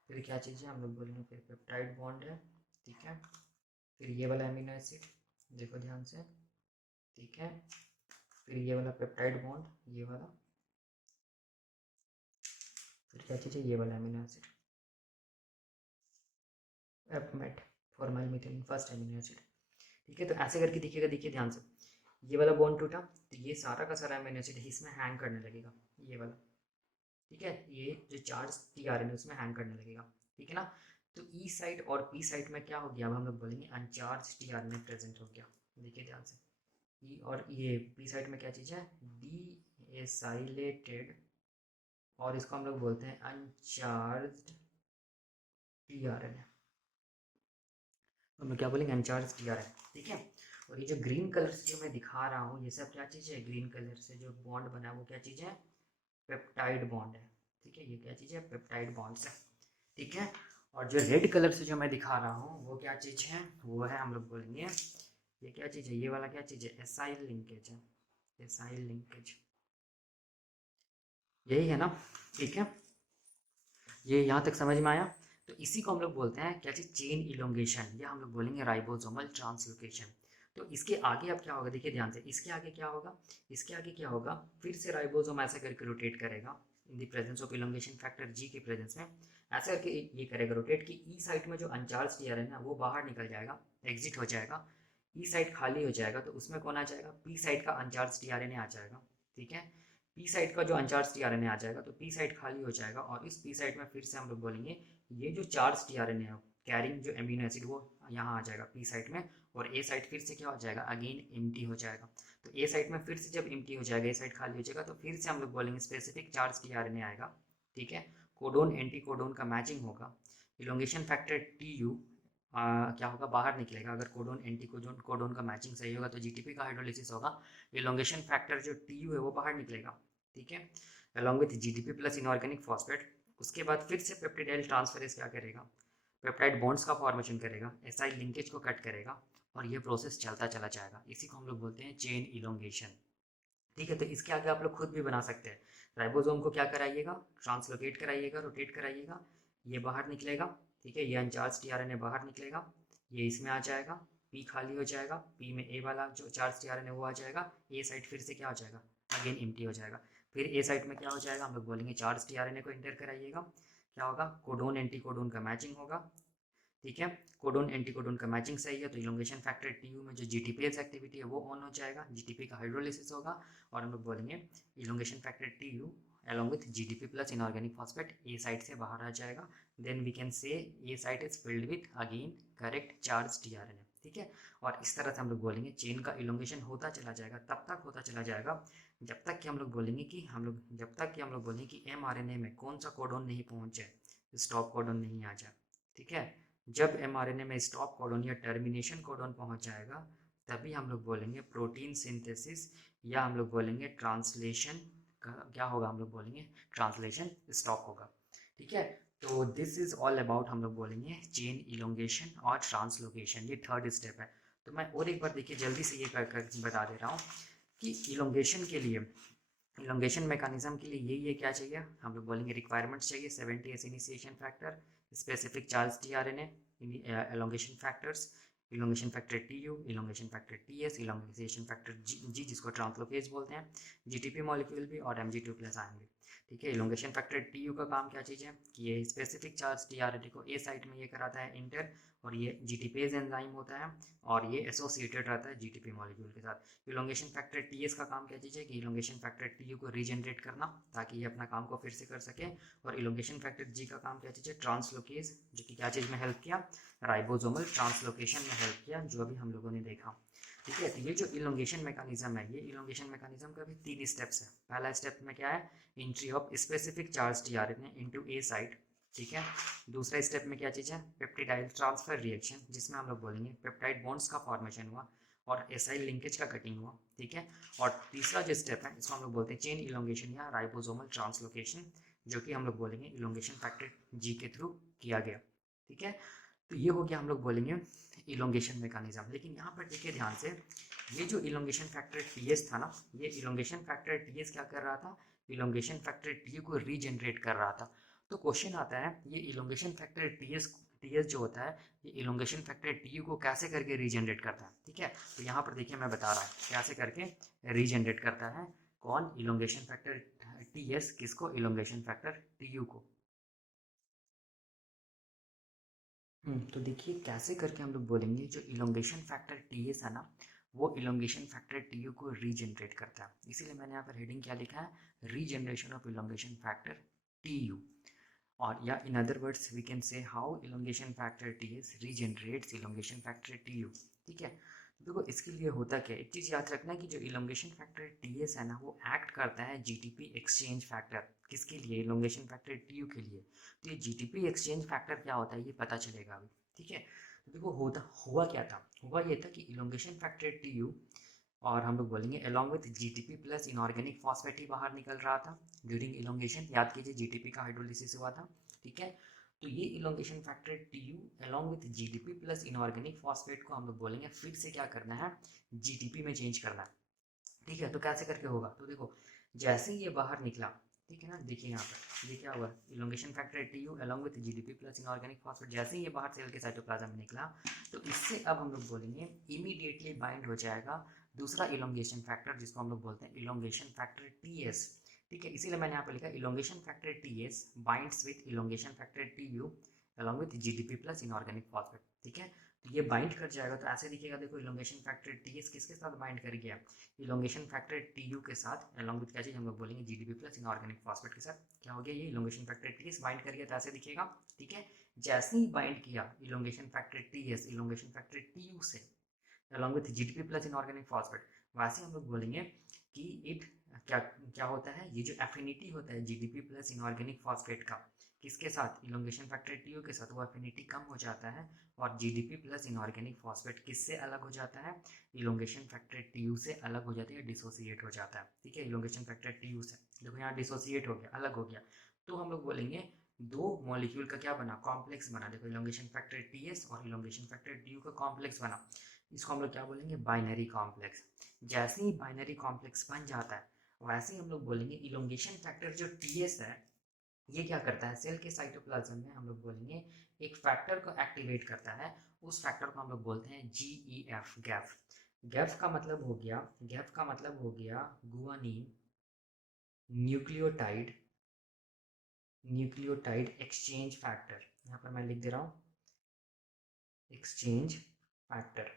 फिर क्या चीज़ है, हम लोग बोलेंगे फिर पेप्टाइड बॉन्ड है। ठीक है, फिर ये वाला अमीनो एसिड, देखो ध्यान से। ठीक है, फिर ये वाला पेप्टाइड बॉन्ड, ये वाला, फिर क्या चीज़ है, ये वाला अमीनो एसिड एपमेट formyl methionine first amino acid. ठीक है, तो ऐसे करके दिखेगा, देखिए ध्यान से, ये वाला बॉन्ड टूटा तो ये सारा का सारा अमीनो एसिड इसमें हैंग करने लगेगा, ये वाला। ठीक है, ये जो चार्ज टी आर एन है उसमें हैंग करने लगेगा। ठीक है ना, तो ई साइड और पी साइड में क्या हो गया, अब हम लोग बोलेंगे uncharged T R N present हो गया। देखिए ध्यान से, ई और ये पी साइड में क्या चीज़ है, डी एसाइलेटेड, और इसको हम लोग बोलते हैं अनचार्ज टी आर एन, हम लोग क्या बोलेंगे, अनचार्ज टी आर एन। ठीक है, और ये जो ग्रीन कलर से जो मैं दिखा रहा हूँ ये सब क्या चीज़ है, ग्रीन कलर से जो बॉन्ड बना है वो क्या चीज़ है, पेप्टाइड बॉन्ड है। ठीक है, ये क्या चीज़ है, पेप्टाइड बॉन्ड्स है। ठीक है, और जो रेड कलर से जो मैं दिखा रहा हूँ वो क्या चीज़ है, वो है हम लोग बोलेंगे ये क्या चीज़ है, ये वाला क्या चीज़ है, एसाइल लिंकेज है, एसाइल लिंकेज, यही है ना। ठीक है, ये यहाँ तक समझ में आया। तो इसी को हम लोग बोलते हैं क्या चीज़, चेन इलोंगेशन, या हम लोग बोलेंगे राइबोसोमल ट्रांसलोकेशन। तो इसके आगे अब क्या होगा, देखिए ध्यान से, इसके आगे क्या होगा, इसके आगे क्या होगा, फिर से राइबोसोम ऐसे करके रोटेट करेगा in the presence of elongation factor G के प्रेजेंस में, ऐसे करके ये करेगा रोटेट कि ई साइड में जो अनचार्ज टीआरएन है वो बाहर निकल जाएगा, एग्जिट हो जाएगा, ई साइड खाली हो जाएगा, तो उसमें कौन आ जाएगा, पी साइड का अनचार्ज टीआरएन आ जाएगा। ठीक है, पी साइड का जो अनचार्ज टीआरएन आ जाएगा तो पी साइड खाली हो जाएगा, और इस पी साइड में फिर से हम लोग बोलेंगे ये जो चार्ज टीआरएन है कैरिंग जो एमिनो एसिड वो यहाँ आ जाएगा पी साइड में, और ए साइड फिर से क्या हो जाएगा, अगेन एम्प्टी हो जाएगा। तो ए साइड में फिर से जब एम्प्टी हो जाएगा, ए साइड खाली हो जाएगा, तो फिर से हम लोग बोलेंगे स्पेसिफिक चार्ज टीआरएन आएगा। ठीक है, कोडोन एंटी कोडोन का मैचिंग होगा, इलोंगेशन फैक्टर टी यू क्या होगा, बाहर निकलेगा। अगर कोडोन एंटी कोडोन कोडोन का मैचिंग सही होगा तो जीटीपी का हाइड्रोलिसिस होगा, इलोंगेशन फैक्टर जो टी यू है वो बाहर निकलेगा। ठीक है, along with GTP plus inorganic phosphate. उसके बाद फिर से पेप्टिडाइल ट्रांसफरेज क्या करेगा, पेप्टाइड बॉन्ड्स का फॉर्मेशन करेगा, एसआई लिंकेज को कट करेगा, और ये प्रोसेस चलता चला जाएगा। इसी को हम लोग बोलते हैं चेन इलोंगेशन। ठीक है, तो इसके आगे आप लोग खुद भी बना सकते हैं। राइबोसोम को क्या कराइएगा, ट्रांसलोकेट कराइएगा, रोटेट कराइएगा, ये बाहर निकलेगा। ठीक है, ये अनचार्ज टीआरएनए बाहर निकलेगा, ये इसमें आ जाएगा, पी खाली हो जाएगा, पी में ए वाला जो चार्ज टीआरएनए वो आ जाएगा, ए साइड फिर से क्या हो जाएगा, अगेन एम्प्टी हो जाएगा। फिर ए साइड में क्या हो जाएगा, हम लोग बोलेंगे चार्ज टीआरएनए को इंटर कराइएगा, क्या होगा, कोडोन एंटी कोडोन का मैचिंग होगा। ठीक है, कोडोन एंटी कोडोन का मैचिंग सही है तो इलोंगेशन फैक्टर टीयू में जो जीटीपीएस एक्टिविटी है वो ऑन हो जाएगा, जीटीपी का हाइड्रोलिसिस होगा, और हम लोग बोलेंगे elongation factor Tu along with GDP plus inorganic phosphate A side से बाहर आ जाएगा। Then we can say A side is filled with again correct charge tRNA. ठीक है, और इस तरह से हम लोग बोलेंगे चेन का इलोंगेशन होता चला जाएगा, तब तक होता चला जाएगा जब तक कि हम लोग बोलेंगे कि mRNA में कौन सा कोडोन नहीं पहुंच जाए, स्टॉप कोडोन नहीं आ जाए। ठीक है, जब mRNA में स्टॉप कोडोन या टर्मिनेशन कोडोन पहुंच जाएगा तभी हम लोग बोलेंगे प्रोटीन सिंथेसिस, या हम लोग बोलेंगे ट्रांसलेशन क्या होगा, हम लोग बोलेंगे ट्रांसलेशन स्टॉप होगा। ठीक है, तो दिस इज ऑल अबाउट हम लोग बोलेंगे चेन इलोंगेशन और ट्रांसलोकेशन, ये थर्ड स्टेप है। तो मैं और एक बार देखिए जल्दी से ये कर बता दे रहा हूँ कि इलोंगेशन के लिए, इलोंगेशन मैकेनिज्म के लिए ये क्या चाहिए, हम लोग बोलेंगे रिक्वायरमेंट्स चाहिए 70s initiation factor, specific charge tRNA, elongation factors, elongation factor T U, elongation factor T S, elongation factor G जिसको ट्रांसलोकेज बोलते हैं, जीटीपी मॉलिक्यूल भी, और M G two plus ion भी। ठीक है, इलोंगेशन फैक्टर टी यू का काम क्या चीज़ है कि ये स्पेसिफिक चार्ज टीआरएनए को ए साइट में ये कराता है इंटर, और ये जीटीपेज एंजाइम होता है, और ये एसोसिएटेड रहता है जीटीपी मॉलिक्यूल के साथ। इलोंगेशन फैक्टर टीएस का काम क्या चीज़ है कि इलोंगेशन फैक्टर टीयू को रीजनरेट करना ताकि ये अपना काम को फिर से कर सके, और इलोंगेशन फैक्टर जी का काम क्या चीज़ है, ट्रांसलोकेज, जो कि क्या चीज़ में हेल्प किया, राइबोसोमल ट्रांसलोकेशन में हेल्प किया, जो अभी हम लोगों ने देखा। ठीक है, तो ये जो इलोंगेशन मैकेनिज्म है, ये इलोंगेशन मैकेनिज्म का भी 3 स्टेप्स है। पहला स्टेप में क्या है, entry of specific charge tRNA into A site. ठीक है, दूसरा स्टेप में क्या चीज़ है, पेप्टिडाइल ट्रांसफर रिएक्शन, जिसमें हम लोग बोलेंगे पेप्टाइड बॉन्ड्स का फॉर्मेशन हुआ और एसाइल लिंकेज का कटिंग हुआ। ठीक है, और तीसरा जो स्टेप है इसको हम लोग बोलते हैं चेन इलोंगेशन या राइबोसोमल ट्रांसलोकेशन, जो कि हम लोग बोलेंगे इलोंगेशन फैक्टर जी के थ्रू किया गया। ठीक है, तो ये हो गया हम लोग बोलेंगे इलोंगेशन मैकेनिज्म। लेकिन यहाँ पर देखिए ध्यान से, ये जो इलोंगेशन फैक्टर टीएस था ना, ये इलोंगेशन फैक्टर टीएस क्या कर रहा था, इलोंगेशन फैक्टर टी को रीजनरेट कर रहा था। तो क्वेश्चन आता है ये इलोंगेशन फैक्टर टीएस जो होता है, ये इलोंगेशन फैक्टर टी को कैसे करके रीजनरेट करता है। ठीक है, तो यहाँ पर देखिए मैं बता रहा हूँ कैसे करके रीजनरेट करता है, कौन, इलोंगेशन फैक्टर टीएस किसको, इलोंगेशन फैक्टर टीयू को। तो देखिए कैसे करके हम लोग बोलेंगे, जो इलोंगेशन फैक्टर टीएस है ना, वो इलोंगेशन फैक्टर टीयू को रीजनरेट करता है। इसीलिए मैंने यहाँ पर हेडिंग क्या लिखा है, regeneration of elongation factor Tu, और या in other words we can say how elongation factor Ts regenerates elongation factor Tu. ठीक है, तो देखो इसके लिए होता क्या है, एक चीज़ याद रखना कि जो इलोंगेशन फैक्टर टीएस है ना, वो एक्ट करता है जीटीपी एक्सचेंज फैक्टर, किसके लिए, इलोंगेशन फैक्टर टीयू के लिए। तो ये जीटीपी एक्सचेंज फैक्टर क्या होता है ये पता चलेगा अभी। ठीक है, तो देखो हुआ क्या था, हुआ ये था कि इलोंगेशन फैक्टर टीयू, और हम लोग बोलेंगे along with GTP plus inorganic phosphate ही बाहर निकल रहा था ड्यूरिंग इलोंगेशन। याद कीजिए जीटीपी का हाइड्रोलिसिस हुआ था। ठीक है, तो ये elongation factor Tu along with GTP plus inorganic phosphate को हम लोग बोलेंगे फिर से क्या करना है, जीटीपी में चेंज करना है। ठीक है, तो कैसे करके होगा, तो देखो जैसे ही ये बाहर निकला, ठीक है ना। देखिए यहाँ पर ये क्या हुआ, elongation factor T you along with GDP plus inorganic phosphate, जैसे ही ये बाहर सेल के साइटोप्लाज्म में निकला तो इससे अब हम लोग बोलेंगे इमीडिएटली बाइंड हो जाएगा दूसरा इलोंगेशन फैक्टर जिसको हम लोग बोलते हैं इलोंगेशन फैक्टर टी एस। ठीक है, इसीलिए मैंने यहाँ पर लिखा elongation factor T S binds with elongation factor T you along with GDP plus inorganic phosphate. ठीक है, तो ये बाइंड कर जाएगा तो ऐसे दिखेगा, देखो इलोंगेशन फैक्टर टी एस किसके साथ बाइंड कर गया, इलोंगेशन फैक्टर टी यू के साथ अलॉन्ग विथ क्या चीज हम लोग बोलेंगे जीडीपी प्लस इनऑर्गेनिक फॉस्फेट के साथ क्या हो गया, ये elongation factor T S bind कर गया तो ऐसे दिखेगा। ठीक है, जैसे ही बाइंड किया elongation factor T S elongation factor T U से along with GDP plus inorganic phosphate, वैसे हम लोग बोलेंगे कि इट क्या क्या होता है, ये जो एफिनिटी होता है जीडीपी प्लस इनऑर्गेनिक फॉस्फेट का किसके साथ, इलोंगेशन फैक्टर टीयू के साथ, वो एफिनिटी कम हो जाता है और जीडीपी प्लस इनऑर्गेनिक फॉस्फेट किससे अलग हो जाता है, इलोंगेशन फैक्टर टीयू से अलग हो जाती है, डिसोसिएट हो जाता है। ठीक है, इलोंगेशन फैक्टर टीयू से देखो यहाँ डिसोसिएट हो गया, अलग हो गया, तो हम लोग बोलेंगे दो मॉलिक्यूल का क्या बना, कॉम्प्लेक्स बना। देखो इलोंगेशन फैक्टर टीएस और इलोंगेशन फैक्टर टीयू का कॉम्प्लेक्स बना, इसको हम लोग क्या बोलेंगे, बाइनरी कॉम्प्लेक्स। जैसे ही बाइनरी कॉम्प्लेक्स बन जाता है वैसे ही हम लोग बोलेंगे इलोंगेशन फैक्टर जो टीएस है ये क्या करता है, सेल के साइटोप्लाज्म में हम लोग बोलेंगे एक फैक्टर को एक्टिवेट करता है, उस फैक्टर को हम लोग बोलते हैं जीईएफ, गैफ। गैफ का मतलब हो गया, गैफ का मतलब हो गया guanine nucleotide, nucleotide exchange factor. यहाँ पर मैं लिख दे रहा हूँ एक्सचेंज फैक्टर,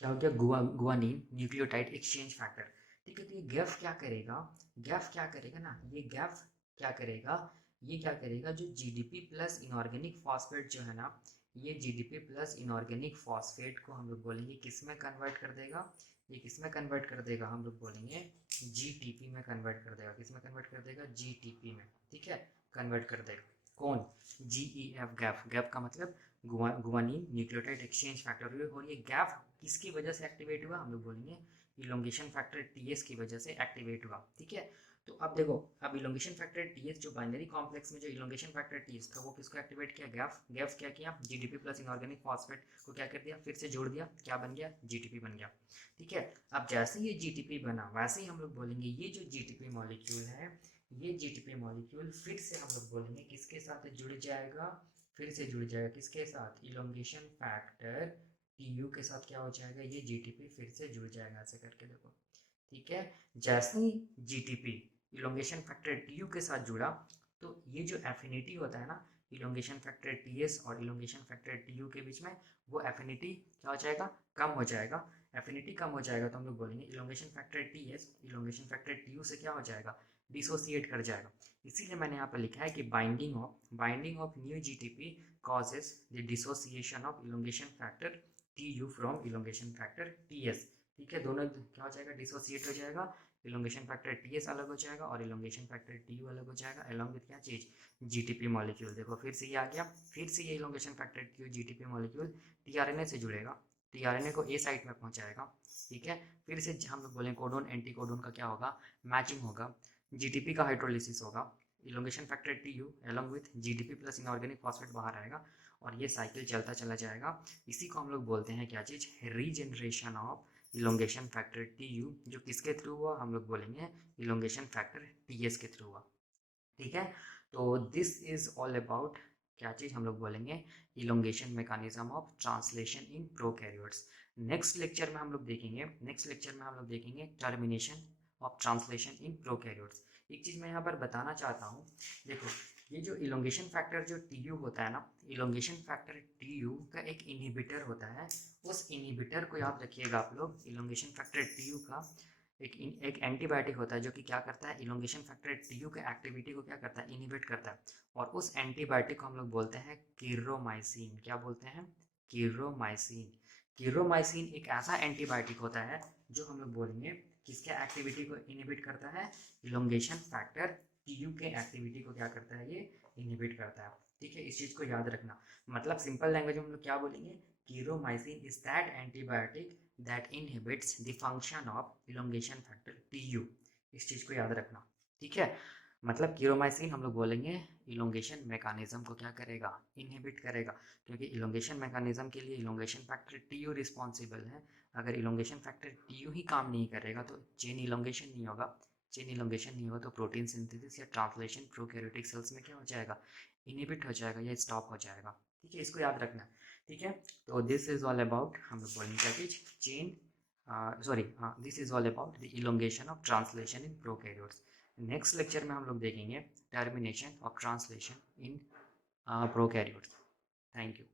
क्या हो गया, गुआनिन न्यूक्लियोटाइड एक्सचेंज फैक्टर। ठीक है, तो ये गैफ क्या करेगा, गैफ क्या करेगा ना, ये गैफ क्या करेगा, ये क्या करेगा, जो जीडीपी प्लस इनऑर्गेनिक फॉस्फेट जो है ना, ये जीडीपी प्लस इनऑर्गेनिक फॉस्फेट को हम लोग बोलेंगे किस में कन्वर्ट कर देगा, ये किस में कन्वर्ट कर देगा, हम लोग बोलेंगे जीटीपी में कन्वर्ट कर देगा, किस में कन्वर्ट कर देगा, जीटीपी में। ठीक है, कन्वर्ट कर देगा, कौन, जीईएफ, गैफ। गैफ का मतलब गुआनिन न्यूक्लियोटाइड एक्सचेंज फैक्टर, और ये गैप किसकी वजह से एक्टिवेट हुआ, हम लोग बोलेंगे इलोंगेशन फैक्टर टीएस की वजह से एक्टिवेट हुआ। ठीक है, तो अब देखो, अब इलोंगेशन फैक्टर टीएस जो बाइनरी कॉम्प्लेक्स में जो इलोंगेशन फैक्टर टीएस था वो किसको एक्टिवेट किया, गैफ। गैफ क्या किया, जीडीपी प्लस इनऑर्गेनिक फॉस्फेट को क्या कर दिया, फिर से जोड़ दिया, क्या बन गया, जीटीपी बन गया। ठीक है, अब जैसे ये जीटीपी बना वैसे ही हम लोग बोलेंगे ये जो जीटीपी मॉलिक्यूल है, ये जीटीपी मॉलिक्यूल फिर से हम लोग बोलेंगे किसके साथ जुड़ जाएगा, फिर से जुड़ जाएगा किसके साथ, इलोंगेशन फैक्टर टीयू के साथ क्या हो जाएगा, ये जीटीपी फिर से जुड़ जाएगा, ऐसे करके देखो। ठीक है, जैसे ही जीटीपी इलोंगेशन फैक्टर टीयू के साथ जुड़ा तो ये जो एफिनिटी होता है ना इलोंगेशन फैक्टर टीएस और इलोंगेशन फैक्टर टीयू के बीच में, वो एफिनिटी क्या हो जाएगा, कम हो जाएगा। एफिनिटी कम हो जाएगा तो हम लोग बोलेंगे elongation factor TS elongation factor Tu से क्या हो जाएगा, डिसोसिएट कर जाएगा। इसीलिए मैंने यहाँ पर लिखा है कि binding of new GTP causes the dissociation of elongation factor Tu from elongation factor Ts। ठीक है, दोनों क्या हो जाएगा, डिसोसिएट हो जाएगा, इलोंगेशन फैक्टर Ts अलग हो जाएगा और इलोंगेशन फैक्टर Tu अलग हो जाएगा, अलॉन्ग विथ क्या चीज, जीटीपी मॉलिक्यूल। देखो फिर से ये आ गया, फिर से ये elongation factor Tu GTP molecule tRNA से जुड़ेगा, टीआरएनए को ए साइट में पहुंचाएगा। ठीक है, फिर से हम लोग बोलें कोडोन एंटी कोडोन का क्या होगा, मैचिंग होगा, जीटीपी का हाइड्रोलिसिस होगा, elongation factor Tu along with GDP plus inorganic phosphate बाहर आएगा और ये साइकिल चलता चला जाएगा। इसी को हम लोग बोलते हैं क्या चीज़, regeneration of elongation factor TU, जो किसके थ्रू हुआ, हम लोग बोलेंगे इलोंगेशन फैक्टर टीएस के थ्रू हुआ। ठीक है, तो दिस इज ऑल अबाउट क्या चीज़, हम लोग बोलेंगे elongation mechanism of translation in prokaryotes. Next lecture में हम लोग देखेंगे termination of translation in prokaryotes. एक चीज़ मैं यहाँ पर बताना चाहता हूँ, देखो ये जो इलोंगेशन फैक्टर जो टीयू होता है ना, इलोंगेशन फैक्टर टीयू का एक इनहिबिटर होता है, उस इनहिबिटर को याद रखिएगा आप लोग, इलोंगेशन फैक्टर टीयू का एक एंटीबायोटिक होता है जो कि क्या करता है, इलोंगेशन फैक्टर टीयू के एक्टिविटी को क्या करता है, इनहिबिट करता है, और उस एंटीबायोटिक को हम लोग बोलते हैं कीरोमाइसिन। क्या बोलते हैं, कीरोमाइसिन। कीरोमाइसिन एक ऐसा एंटीबायोटिक होता है जो हम लोग बोलेंगे किसके एक्टिविटी को इनहिबिट करता है, इलोंगेशन फैक्टर टीयू के एक्टिविटी को क्या करता है, ये इनहिबिट करता है। ठीक है, इस चीज़ को याद रखना, मतलब सिंपल लैंग्वेज में हम लोग क्या बोलेंगे, kirromycin is that antibiotic that inhibits the function of elongation factor Tu। इस चीज़ को याद रखना। ठीक है, मतलब कीरोमाइसिन हम लोग बोलेंगे इलोंगेशन मैकेनिज्म को क्या करेगा, इनहिबिट करेगा, क्योंकि इलोंगेशन मैकेनिज्म के लिए इलोंगेशन फैक्टर टीयू रिस्पॉन्सिबल है। अगर इलोंगेशन फैक्टर टीयू ही काम नहीं करेगा तो चेन इलोंगेशन नहीं होगा, चेन इलोंगेशन नहीं हो तो प्रोटीन सिंथेसिस या ट्रांसलेशन प्रोकैरियोटिक सेल्स में क्या हो जाएगा, इनहिबिट हो जाएगा या स्टॉप हो जाएगा। ठीक है, इसको याद रखना। ठीक है, तो दिस इज ऑल अबाउट, हम लोग बोलेंगे क्या कि चेन, सॉरी हाँ, this is all about the elongation of translation in prokaryotes. Next lecture में हम लोग देखेंगे termination of translation in prokaryotes. Thank you.